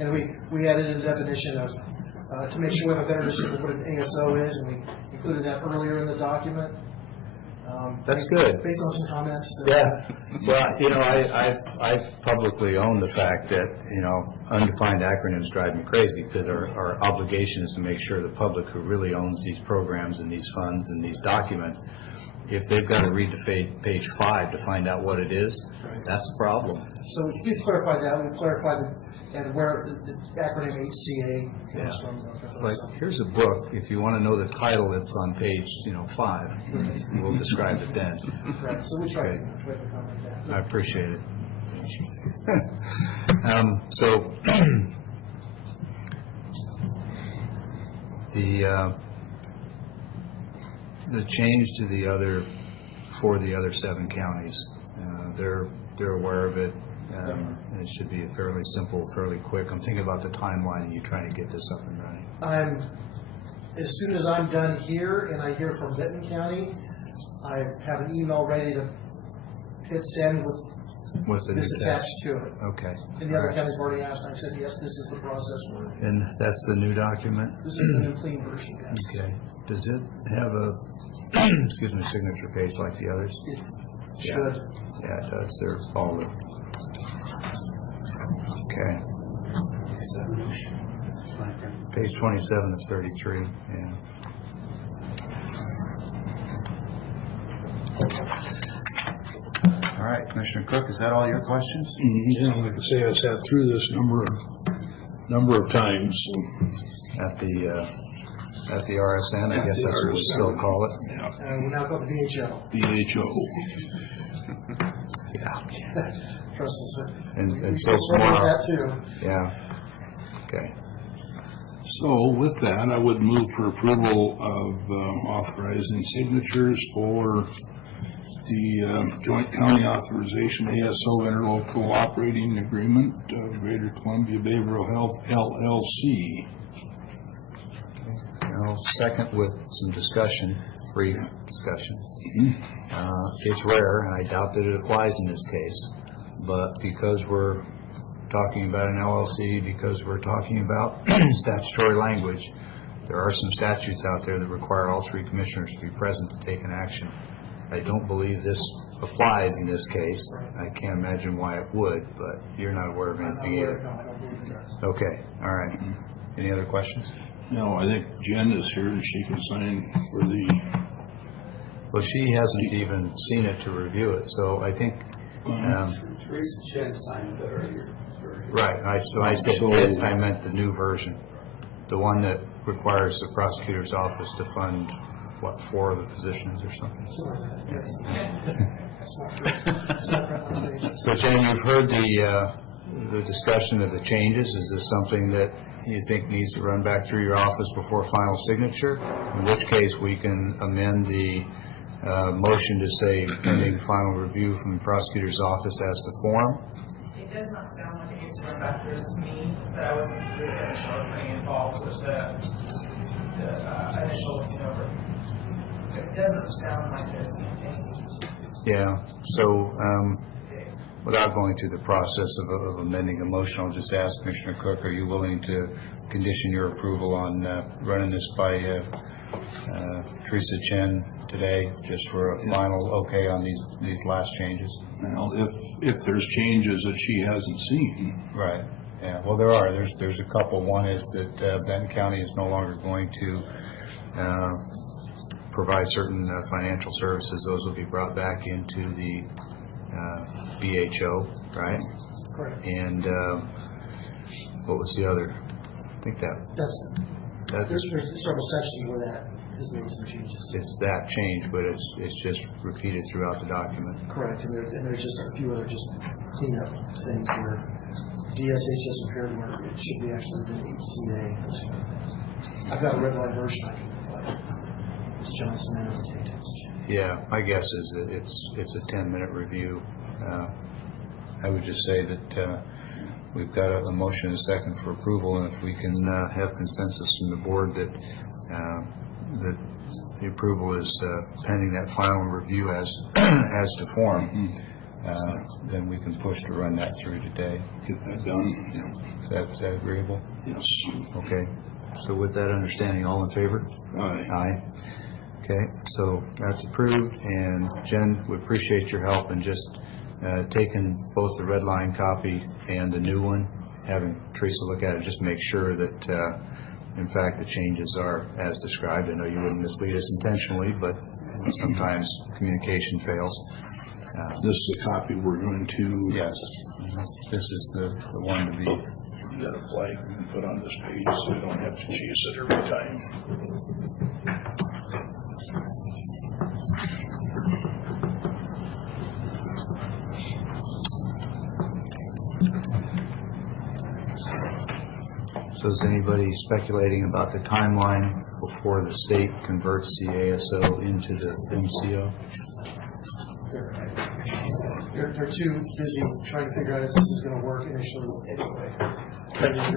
And we added a definition of, to make sure we have a better description of what an ASO is, and we included that earlier in the document. That's good. Based on some comments. Yeah. Well, you know, I've publicly owned the fact that, you know, undefined acronyms drive me crazy because our obligation is to make sure the public who really owns these programs and these funds and these documents, if they've got to read to page 5 to find out what it is, that's a problem. So we clarified that. We clarified and where the acronym HCA comes from. It's like, here's a book. If you want to know the title, it's on page, 5. We'll describe it then. Right. So we tried to accommodate that. I appreciate it. So the change to for the other 7 counties, they're aware of it. It should be fairly simple, fairly quick. I'm thinking about the timeline and you trying to get this up and running. As soon as I'm done here and I hear from Benton County, I have an email ready to hit send with the this new attached text. to it. Okay. And the other counties have already asked, and I said, yes, this is the process for it. And that's the new document? This is the new clean version, yes. Okay. Does it have a, signature page like the others? It should. Yeah, it does. They're all the... Okay. Page 27 of 33, yeah. All right, Commissioner Cook, is that all your questions? Yeah, like I say, I sat through this number of times. At the RSN, I guess that's what we still call it. Yeah, We now call it the BHO. Yeah. Trust us, sir. And We so still struggle with tomorrow. that too. Yeah. Okay. So with that, I would move for approval of authorizing signatures for the Joint County Authorization ASO Interlocal Operating Agreement, Greater Columbia Behavioral Health LLC. I'll second with some discussion, brief discussion. It's rare, and I doubt that it applies in this case, but because we're talking about an LLC, because we're talking about statutory language, there are some statutes out there that require all 3 commissioners to be present to take an action. I don't believe this applies in this case. I can't imagine why it would, but you're not aware of anything either. No, I don't believe it does. Okay, all right. Any other questions? No, I think Jen is here and she can sign for the, Well, she hasn't even seen it to review it, so I think Teresa Chen signed it earlier. Right, so I said it, I meant the new version, the one that requires the prosecutor's office to fund, what, 4 of the positions or something? Something like that, yes. It's not true. It's not correct. So Jen, you've heard the discussion of the changes. Is this something that you think needs to run back through your office before final signature? In which case, we can amend the motion to say pending final review from the prosecutor's office as to form. It does not sound like it needs to run back through to me, but I wasn't really initially involved with the initial, it doesn't sound like there's anything. Yeah, so without going through the process of amending the motion, I'll just ask Commissioner Cook, are you willing to condition your approval on running this by Teresa Chen today, just for a final okay on these last changes? Well, if there's changes that she hasn't seen. Right, yeah, well, there are. There's a couple. One is that Benton County is no longer going to provide certain financial services. Those will be brought back into the BHO, right? Correct. And what was the other? I think There's several sections where that has made some changes. it's that change, but it's just repeated throughout the document. Correct, and there's just a few other just cleanup things where DSHS appeared where it should be actually been HCA, those kind of things. I've got a red line version I can provide. Ms. Johnson and Ms. Tatum. Yeah, my guess is that it's a 10-minute review. I would just say that we've got a motion and a second for approval, and if we can have consensus from the board that that the approval is pending that final review as to form, then we can push to run that through today. Get that done. Is that agreeable? Yes. Okay. So with that understanding, all in favor? Aye. Aye. Okay, so that's approved, and Jen, we appreciate your help in just taking both the red line copy and the new one, having Teresa look at it, just make sure that, in fact, the changes are as described. I know you wouldn't mislead us intentionally, but sometimes communication fails. This is the copy we're going to. Yes, this is the one to be. You got a flag we can put on this page so we don't have to chase it every time. So is anybody speculating about the timeline before the state converts the ASO into the MCO? They're too busy trying to figure out if this is going to work initially anyway. They're going to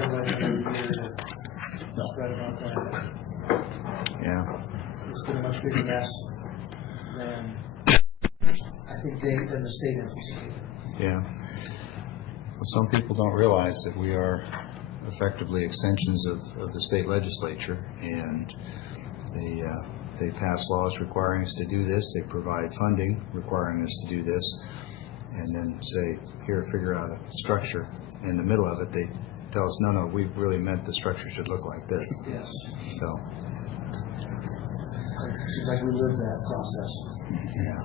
fret about that. Yeah. It's been a much bigger mess than I think than the state anticipated. Yeah. Well, some people don't realize that we are effectively extensions of the state legislature, and they pass laws requiring us to do this. They provide funding requiring us to do this, and then say, here, figure out a structure. In the middle of it, they tell us, no, we really meant the structure should look like this. Yes. So. It seems like we lived that process. Yeah.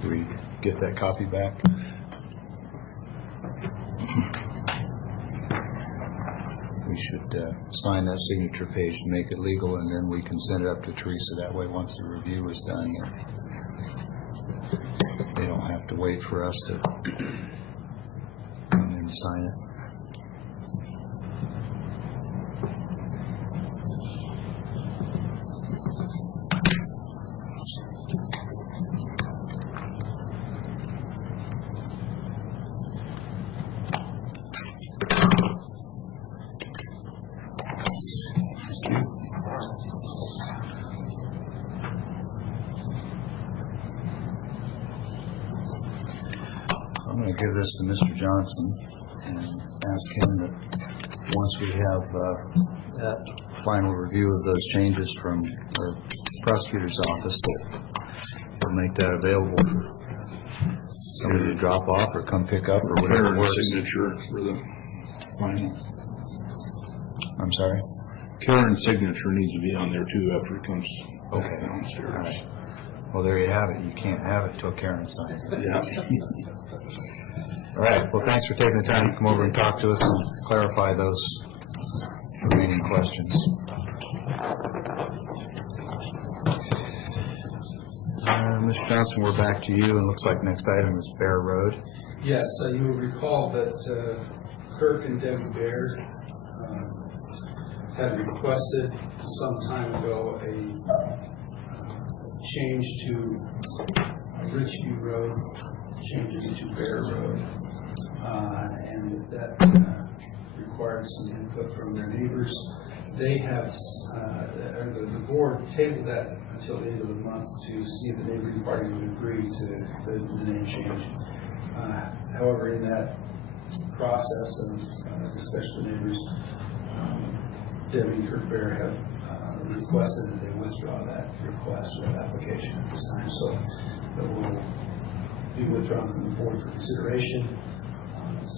Do we get that copy back? We should sign that signature page and make it legal, and then we can send it up to Teresa. That way, once the review is done, they don't have to wait for us to come in and sign it. I'm going to give this to Mr. Johnson and ask him that once we have that final review of those changes from the prosecutor's office, that we'll make that available for somebody to drop off or come pick up or whatever Karen's works. signature for the final. I'm sorry? Karen's signature needs to be on there too after it comes Okay. downstairs. All right. Well, there you have it. You can't have it till Karen signs it. Yeah. All right, well, thanks for taking the time to come over and talk to us and clarify those remaining questions. Mr. Johnson, we're back to you, and it looks like next item is Bear Road. Yes, you will recall that Kirk and Debbie Baird had requested some time ago a change to Richview Road, change it to Bear Road, and that required some input from their neighbors. They have, the board tabled that until the end of the month to see if the neighboring party would agree to the name change. However, in that process of discussion with neighbors, Debbie and Kirk Bear have requested that they withdraw that request or that application at this time. So that will be withdrawn from the board for consideration.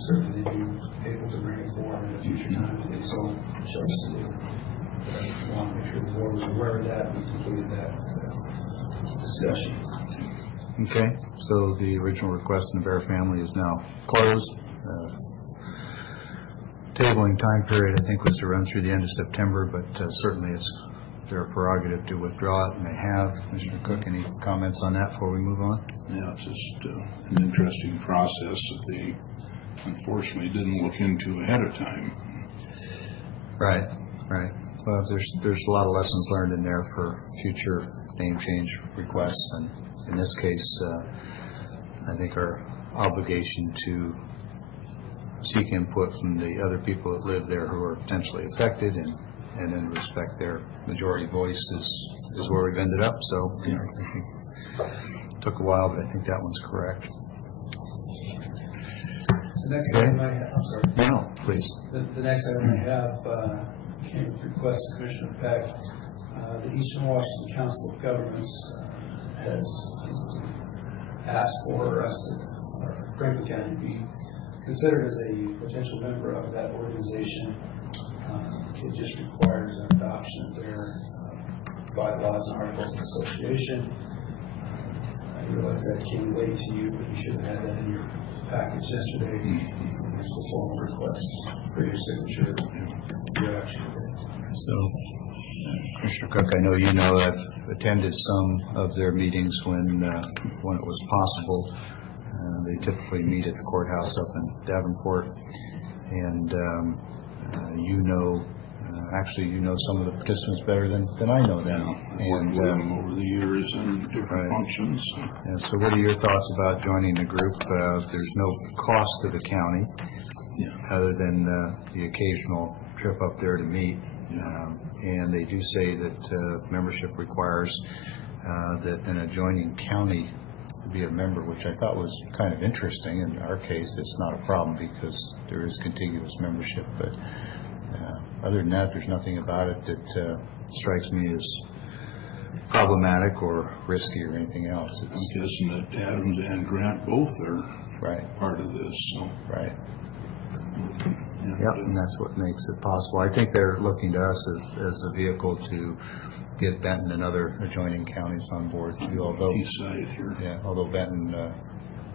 Certainly they'd be able to bring it forward in a future time if they so chose to do. But I want to make sure the board was aware of that and completed that discussion. Okay, so the original request in the Bear family is now closed. Tabling time period, I think, was to run through the end of September, but certainly it's their prerogative to withdraw it, and they have. Mr. Cook, any comments on that before we move on? Yeah, it's just an interesting process that they unfortunately didn't look into ahead of time. Right, right. Well, there's a lot of lessons learned in there for future name change requests, and in this case, I think our obligation to seek input from the other people that live there who are potentially affected, and then respect their majority voice is where we've ended up. So I think it took a while, but I think that one's correct. The next item I have, I'm sorry. No, please. The next item I have came with request of Commissioner Peck. The Eastern Washington Council of Governments has asked for us to, Franklin County, to be considered as a potential member of that organization. It just requires an adoption of their bylaws and articles of association. I realize that came late to you, but you should have had that in your package yesterday. There's the formal request for your signature, your action. So, Commissioner Cook, I know you know I've attended some of their meetings when it was possible. They typically meet at the courthouse up in Davenport, and you know some of the participants better than I know them. And over the years in different functions. And so what are your thoughts about joining the group? There's no cost to the county other than the occasional trip up there to meet. And they do say that membership requires that an adjoining county be a member, which I thought was kind of interesting. In our case, it's not a problem because there is contiguous membership, but other than that, there's nothing about it that strikes me as problematic or risky or anything else. I'm guessing that Adams and Grant both are part of this. So. Right. Yep, and that's what makes it possible. I think they're looking to us as a vehicle to get Benton and other adjoining counties on board too. Although east side here. Yeah, although Benton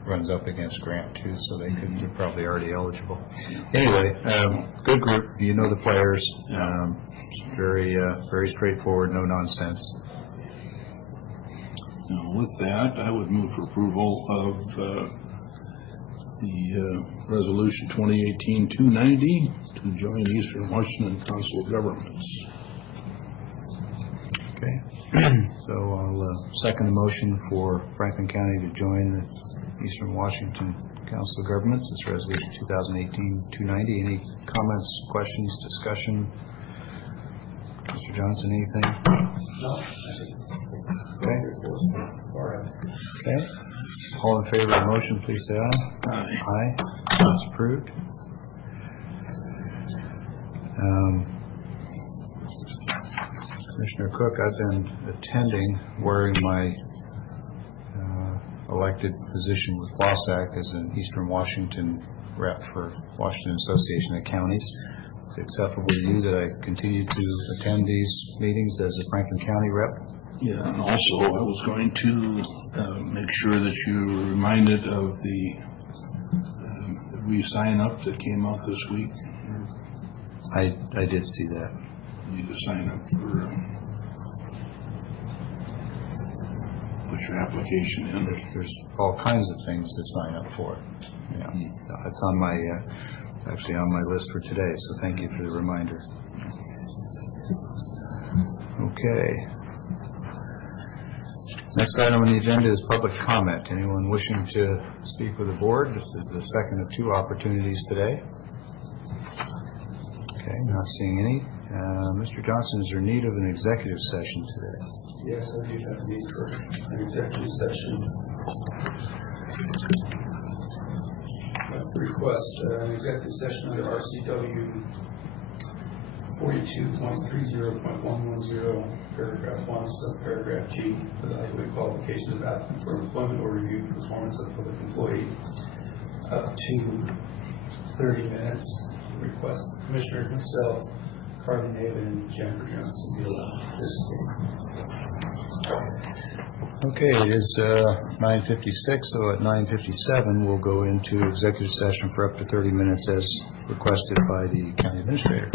runs up against Grant too, so they're probably already eligible. Anyway, good group. You know the players. Very straightforward, no nonsense. Now, with that, I would move for approval of the resolution 2018-290 to join Eastern Washington Council of Governments. Okay. So I'll second the motion for Franklin County to join the Eastern Washington Council of Governments. It's resolution 2018-290. Any comments, questions, discussion? Mr. Johnson, anything? No. Okay. Okay. All in favor of the motion, please say aye. Aye. Aye. That's approved. Commissioner Cook, I've been attending, wearing my elected position with WASAC as an Eastern Washington rep for Washington Association of Counties. It's acceptable to you that I continue to attend these meetings as a Franklin County rep? Yeah, and also I was going to make sure that you were reminded of the re-sign up that came out this week. I did see that. You need to sign up for, put your application in. There's all kinds of things to sign up for. Yeah, it's on my, actually on my list for today, so thank you for the reminder. Okay. Next item on the agenda is public comment. Anyone wishing to speak with the board? This is the second of 2 opportunities today. Okay, not seeing any. Mr. Johnson, is there need of an executive session today? Yes, I do have a need for an executive session. I request an executive session under RCW 42.30.110, paragraph 1, subparagraph G, evaluate qualifications of applicant for employment or review performance of a public employee, up to 30 minutes. Request Commissioners myself, Carly Navin, and Jennifer Johnson be allowed to participate. Okay, it is 9:56, so at 9:57 we'll go into executive session for up to 30 minutes as requested by the county administrator.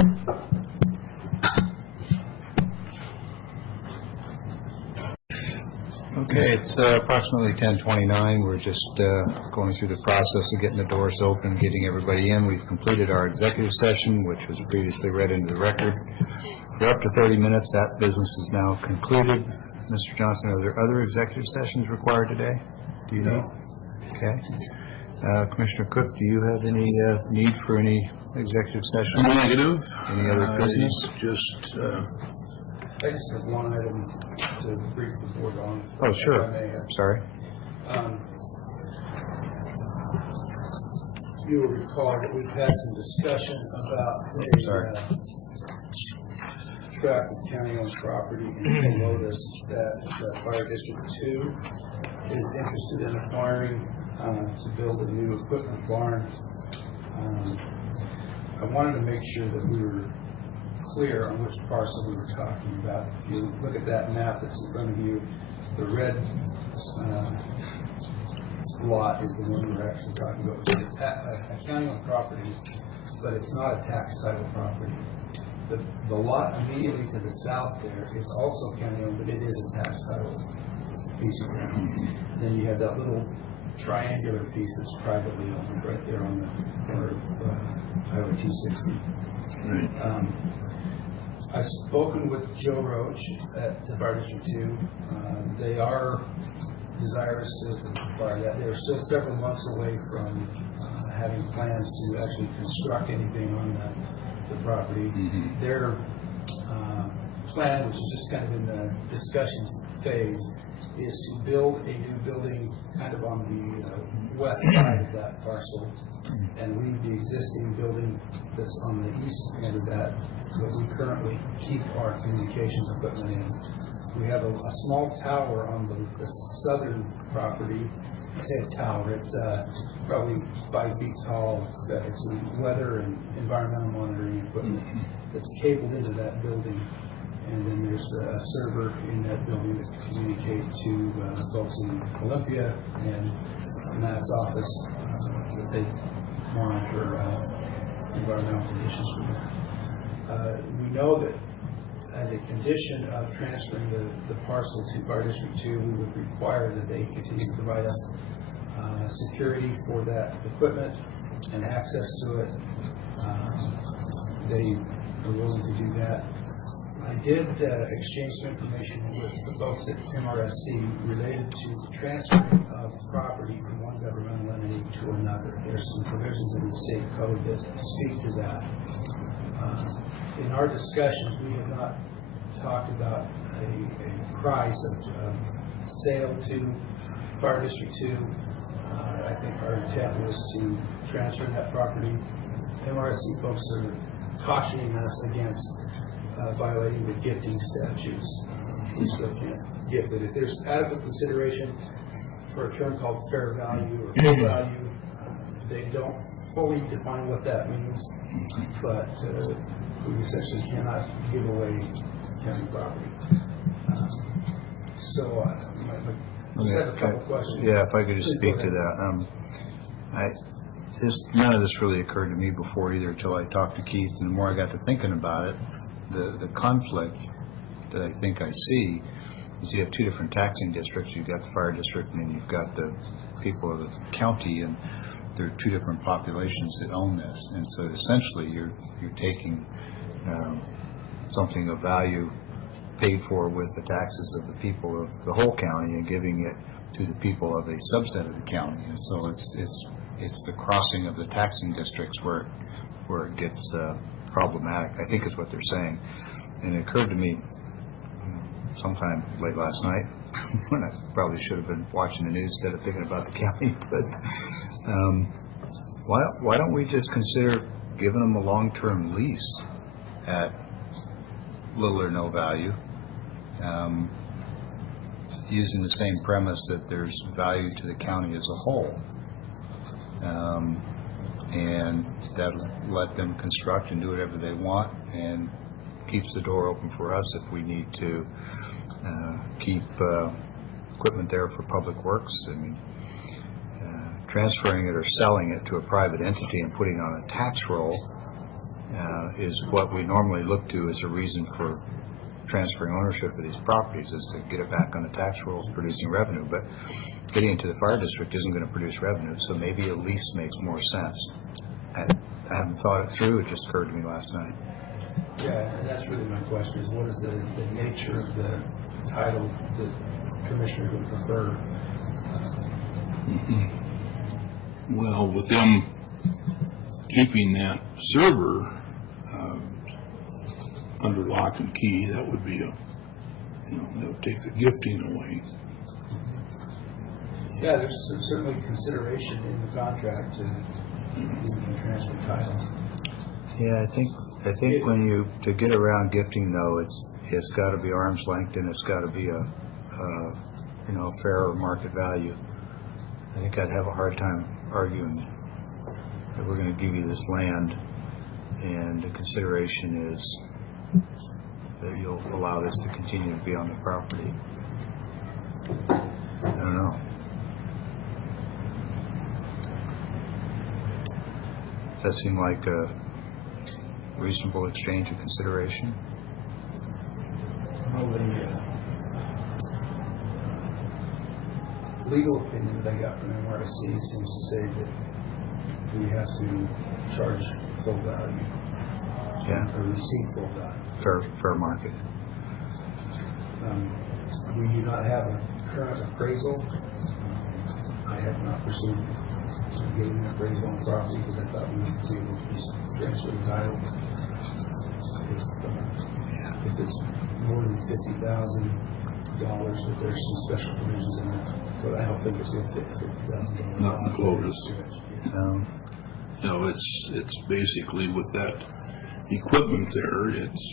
Okay, it's approximately 10:29. We're just going through the process of getting the doors open, getting everybody in. We've completed our executive session, which was previously read into the record. For up to 30 minutes, that business is now concluded. Mr. Johnson, are there other executive sessions required today? Do you know? Okay. Commissioner Cook, do you have any need for any executive session? Negative. Any other business? Just I just have one item to brief the board on. Oh, sure. If I may. Sorry. You will recall that we've had some discussion about a tract of county-owned property in Pelotas that Fire District 2 is interested in acquiring to build a new equipment barn. I wanted to make sure that we were clear on which parcel we were talking about. If you look at that map that's in front of you, the red lot is the one we're actually talking about, which is a county-owned property, but it's not a tax title property. The lot immediately to the south there is also county-owned, but it is a tax title piece of ground. Then you have that little triangular piece that's privately owned right there on the corner of Highway 260. right. I've spoken with Joe Roach at Fire District 2. They are desirous to acquire that. They're still several months away from having plans to actually construct anything on the property. Mm-hmm. Their plan, which is just kind of in the discussions phase, is to build a new building kind of on the west side of that parcel and leave the existing building that's on the east end of that we currently keep our communications equipment in. We have a small tower on the southern property. I say a tower, it's probably 5 feet tall. It's weather and environmental monitoring equipment that's cabled into that building. And then there's a server in that building that communicate to folks in Olympia and Matt's office that they monitor environmental conditions from there. We know that as a condition of transferring the parcel to Fire District 2, we would require that they continue to provide us security for that equipment and access to it. They are willing to do that. I did exchange some information with the folks at MRSC related to the transferring of property from one governmental entity to another. There's some provisions in the state code that speak to that. In our discussions, we have not talked about a price of sale to Fire District 2. I think our intent was to transfer that property. MRSC folks are cautioning us against violating the gifting statutes. We still can't gift it. If there's adequate consideration for a term called fair value or full value, they don't fully define what that means, but we essentially cannot give away county property. So, I just have a couple questions. Yeah, if I could just Please speak go to ahead. that. None of this really occurred to me before either until I talked to Keith, and the more I got to thinking about it, the conflict that I think I see is you have two different taxing districts. You've got the fire district, and then you've got the people of the county, and there are two different populations that own this. And so essentially you're taking something of value paid for with the taxes of the people of the whole county and giving it to the people of a subset of the county. And so it's the crossing of the taxing districts where it gets problematic, I think is what they're saying. And it occurred to me sometime late last night when I probably should have been watching the news instead of thinking about the county. But why don't we just consider giving them a long-term lease at little or no value, using the same premise that there's value to the county as a whole, and that'll let them construct and do whatever they want, and keeps the door open for us if we need to keep equipment there for public works. I mean, transferring it or selling it to a private entity and putting on a tax roll is what we normally look to as a reason for transferring ownership of these properties, is to get it back on the tax rolls producing revenue. But getting into the fire district isn't going to produce revenue, so maybe a lease makes more sense. I haven't thought it through, it just occurred to me last night. Yeah, and that's really my question, is what is the nature of the title that Commissioner would prefer? Well, with them keeping that server under lock and key, that would be that would take the gifting away. Yeah, there's certainly consideration in the contract to transfer title. Yeah, I think when you, to get around gifting though, it's got to be arm's length, and it's got to be a fair market value. I think I'd have a hard time arguing that we're going to give you this land, and the consideration is that you'll allow this to continue to be on the property. I don't know. Does that seem like a reasonable exchange of consideration? Well, the legal opinion that I got from MRSC seems to say that we have to charge full value. Yeah. Or receive full value. Fair market. We do not have a current appraisal. I have not pursued getting an appraisal on property because I thought we would be able to just transfer the title. If it's more than $50,000, if there's some special provisions in it, but I don't think it's going to fit $50,000. Not in Clovis. No. It's basically with that equipment there, it's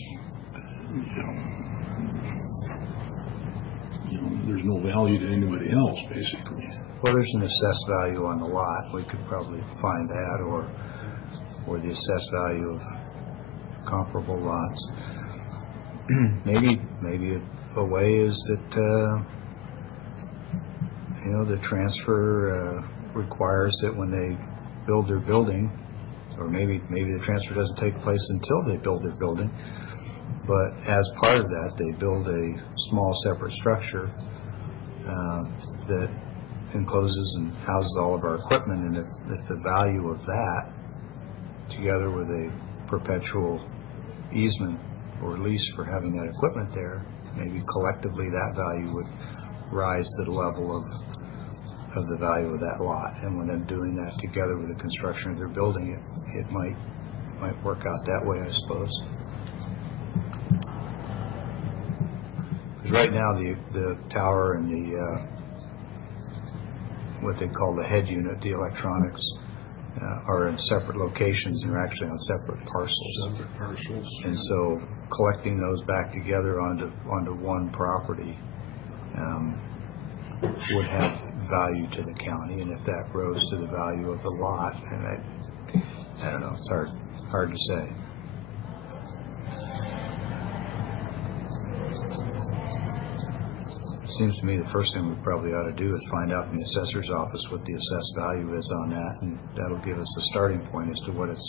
there's no value to anybody else, basically. Well, there's an assessed value on the lot. We could probably find that, or the assessed value of comparable lots. maybe a way is that the transfer requires that when they build their building, or maybe the transfer doesn't take place until they build their building, but as part of that they build a small separate structure that encloses and houses all of our equipment, and if the value of that, together with a perpetual easement or lease for having that equipment there, maybe collectively that value would rise to the level of the value of that lot. And when them doing that together with the construction of their building, it might work out that way, I suppose. Because right now the tower and the what they call the head unit, the electronics, are in separate locations and are actually on separate parcels. Separate parcels. And so collecting those back together onto one property would have value to the county, and if that rose to the value of the lot, and I don't know, it's hard to say. seems to me the first thing we probably ought to do is find out from the assessor's office what the assessed value is on that, and that'll give us a starting point as to what its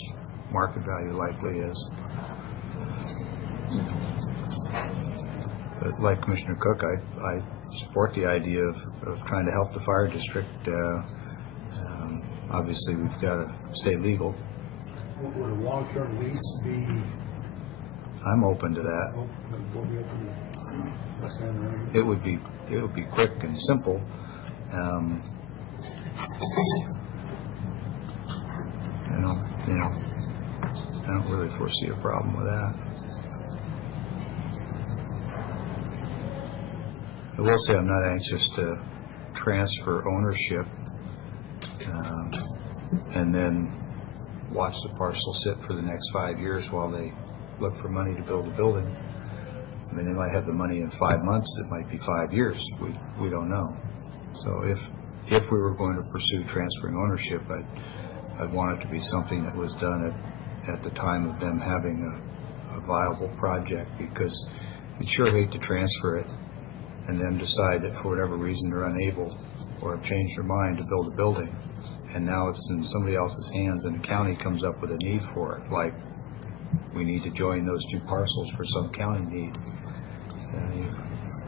market value likely is. But like Commissioner Cook, I support the idea of trying to help the fire district. Obviously, we've got to stay legal. Would a long-term lease be? I'm open to that. We'll be open to. It would be quick and simple. You know, I don't really foresee a problem with that. I will say I'm not anxious to transfer ownership and then watch the parcel sit for the next 5 years while they look for money to build a building. I mean, they might have the money in 5 months. It might be 5 years. We don't know. So if we were going to pursue transferring ownership, I'd want it to be something that was done at the time of them having a viable project, because you'd sure hate to transfer it and then decide that for whatever reason they're unable or have changed their mind to build a building, and now it's in somebody else's hands and the county comes up with a need for it, like we need to join those two parcels for some county need.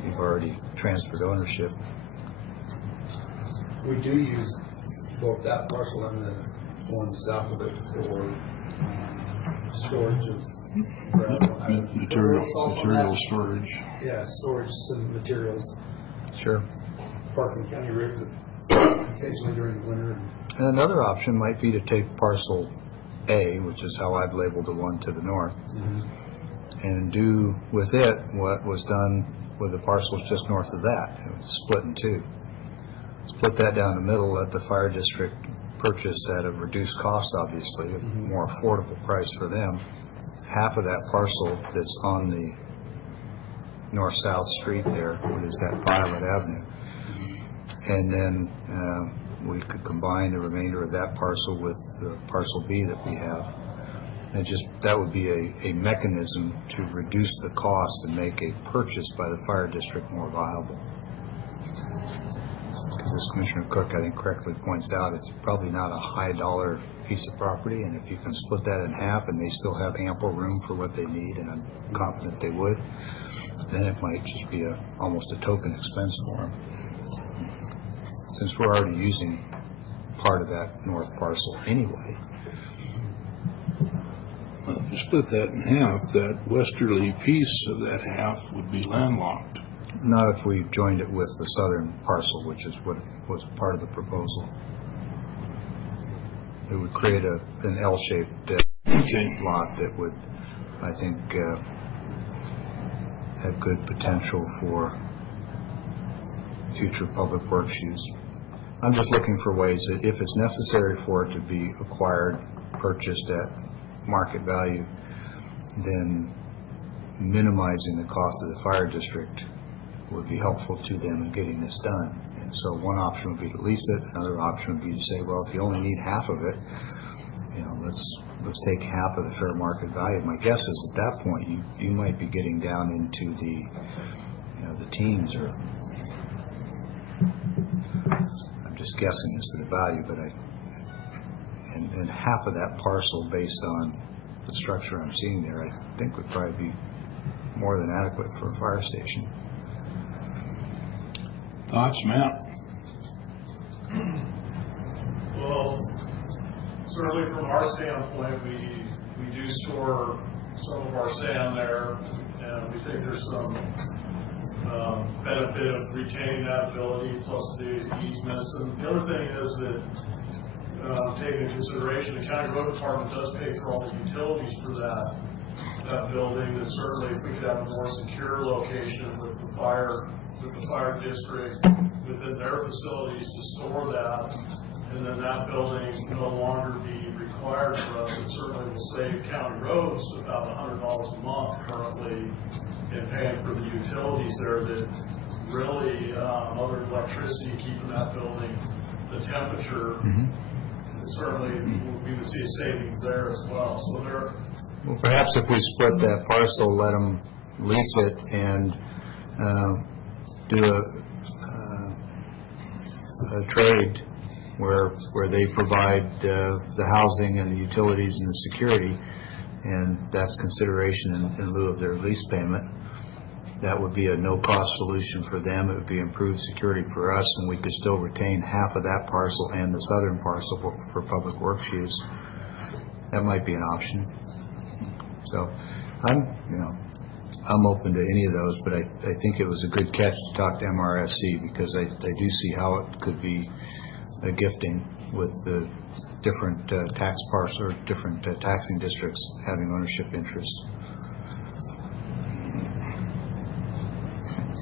You've already transferred ownership. We do use both that parcel and the one south of it for storage of material storage. Yeah, storage some materials. Sure. Parking county rigs occasionally during the winter. And another option might be to take parcel A, which is how I've labeled the one to the north, and do with it what was done with the parcels just north of that. It was split in two. Split that down the middle, let the fire district purchase at a reduced cost, obviously, a more affordable price for them. Half of that parcel that's on the north-south street there, what is that, Violet Avenue. And then we could combine the remainder of that parcel with parcel B that we have. And that would be a mechanism to reduce the cost and make a purchase by the fire district more viable. Because as Commissioner Cook, I think, correctly points out, it's probably not a high dollar piece of property, and if you can split that in half and they still have ample room for what they need, and I'm confident they would, then it might just be almost a token expense for them. Since we're already using part of that north parcel anyway. Well, if you split that in half, that westerly piece of that half would be landlocked. Not if we joined it with the southern parcel, which is what was part of the proposal. It would create an L-shaped lot that would, I think, have good potential for future public works use. I'm just looking for ways that if it's necessary for it to be acquired, purchased at market value, then minimizing the cost of the fire district would be helpful to them in getting this done. And so one option would be to lease it. Another option would be to say, well, if you only need half of it, let's take half of the fair market value. My guess is at that point you might be getting down into the teens, or I'm just guessing as to the value, but and half of that parcel based on the structure I'm seeing there, I think would probably be more than adequate for a fire station. Thoughts, Matt? Well, certainly from our standpoint, we do store some of our sand there, and we think there's some benefit of retaining that ability, plus the easements. And the other thing is that, taking into consideration, the county road department does pay for all the utilities for that building, and certainly if we could have a more secure location with the fire district within their facilities to store that, and then that building no longer be required for us, it certainly will save county roads about $100 a month currently in paying for the utilities there that really, other electricity, keeping that building, the temperature, certainly we would see a savings there as well. So well, perhaps if we split that parcel, let them lease it and do trade where they provide the housing and the utilities and the security, and that's consideration in lieu of their lease payment. That would be a no-cost solution for them. It would be improved security for us, and we could still retain half of that parcel and the southern parcel for public works use. That might be an option. So I'm open to any of those, but I think it was a good catch to talk to MRSC, because I do see how it could be a gifting with the different tax parcels or different taxing districts having ownership interests.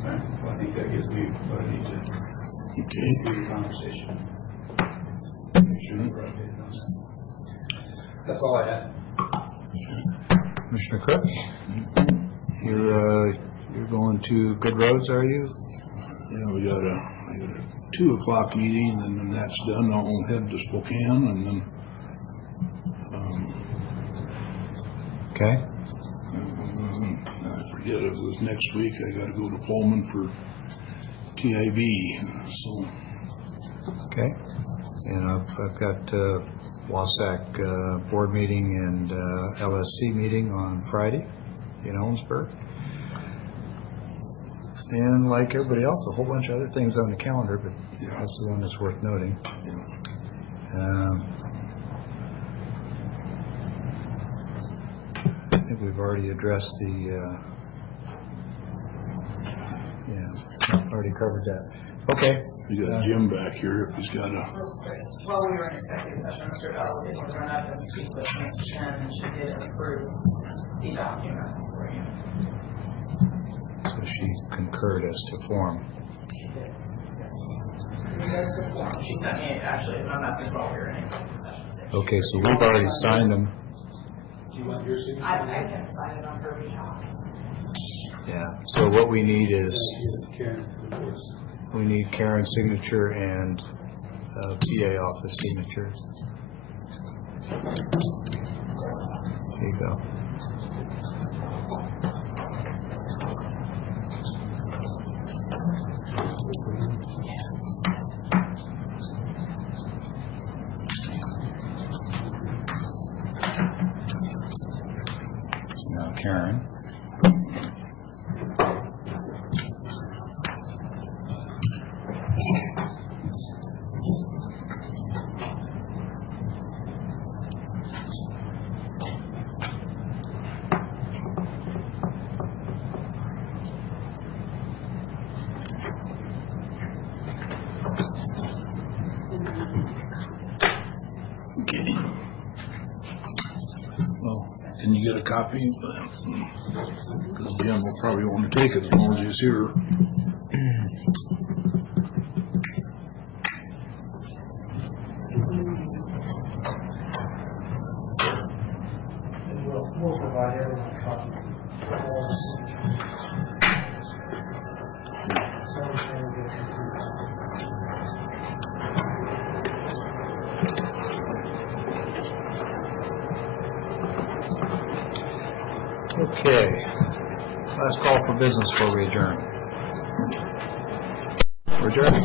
Well, I think that gives me what I need to continue the conversation. Make sure we're updated on that. That's all I had. Commissioner Cook, you're going to Good Roads, are you? Yeah, we got a 2 o'clock meeting, and then that's done. I'll head to Spokane, and then Okay. I forget if it was next week. I got to go to Pullman for TIV. So Okay. And I've got Wasac board meeting and LSC meeting on Friday in Owensburg. And like everybody else, a whole bunch of other things on the calendar, but that's the one that's worth noting. I think we've already addressed the, already covered that. Okay. we got Jim back here if he's got a. While we were in executive session, Mr. Bell did run up and speak with Ms. Chen, and she did approve the documents for you. So she concurred as to form. She did. You guys could form. She sent me actually a message while we were in executive session. Okay, so we've already signed them. Do you want your signature? I can sign it on her behalf. Yeah, so what we need is, Karen, of course. we need Karen's signature and PA office signatures. There you go. Now Karen. Okay. Well, can you get a copy? Because Jim will probably want to take it as long as he's here. And we'll provide everyone a copy of all the signatures. So everything will get complete. Okay. Last call for business before we adjourn. We're adjourned.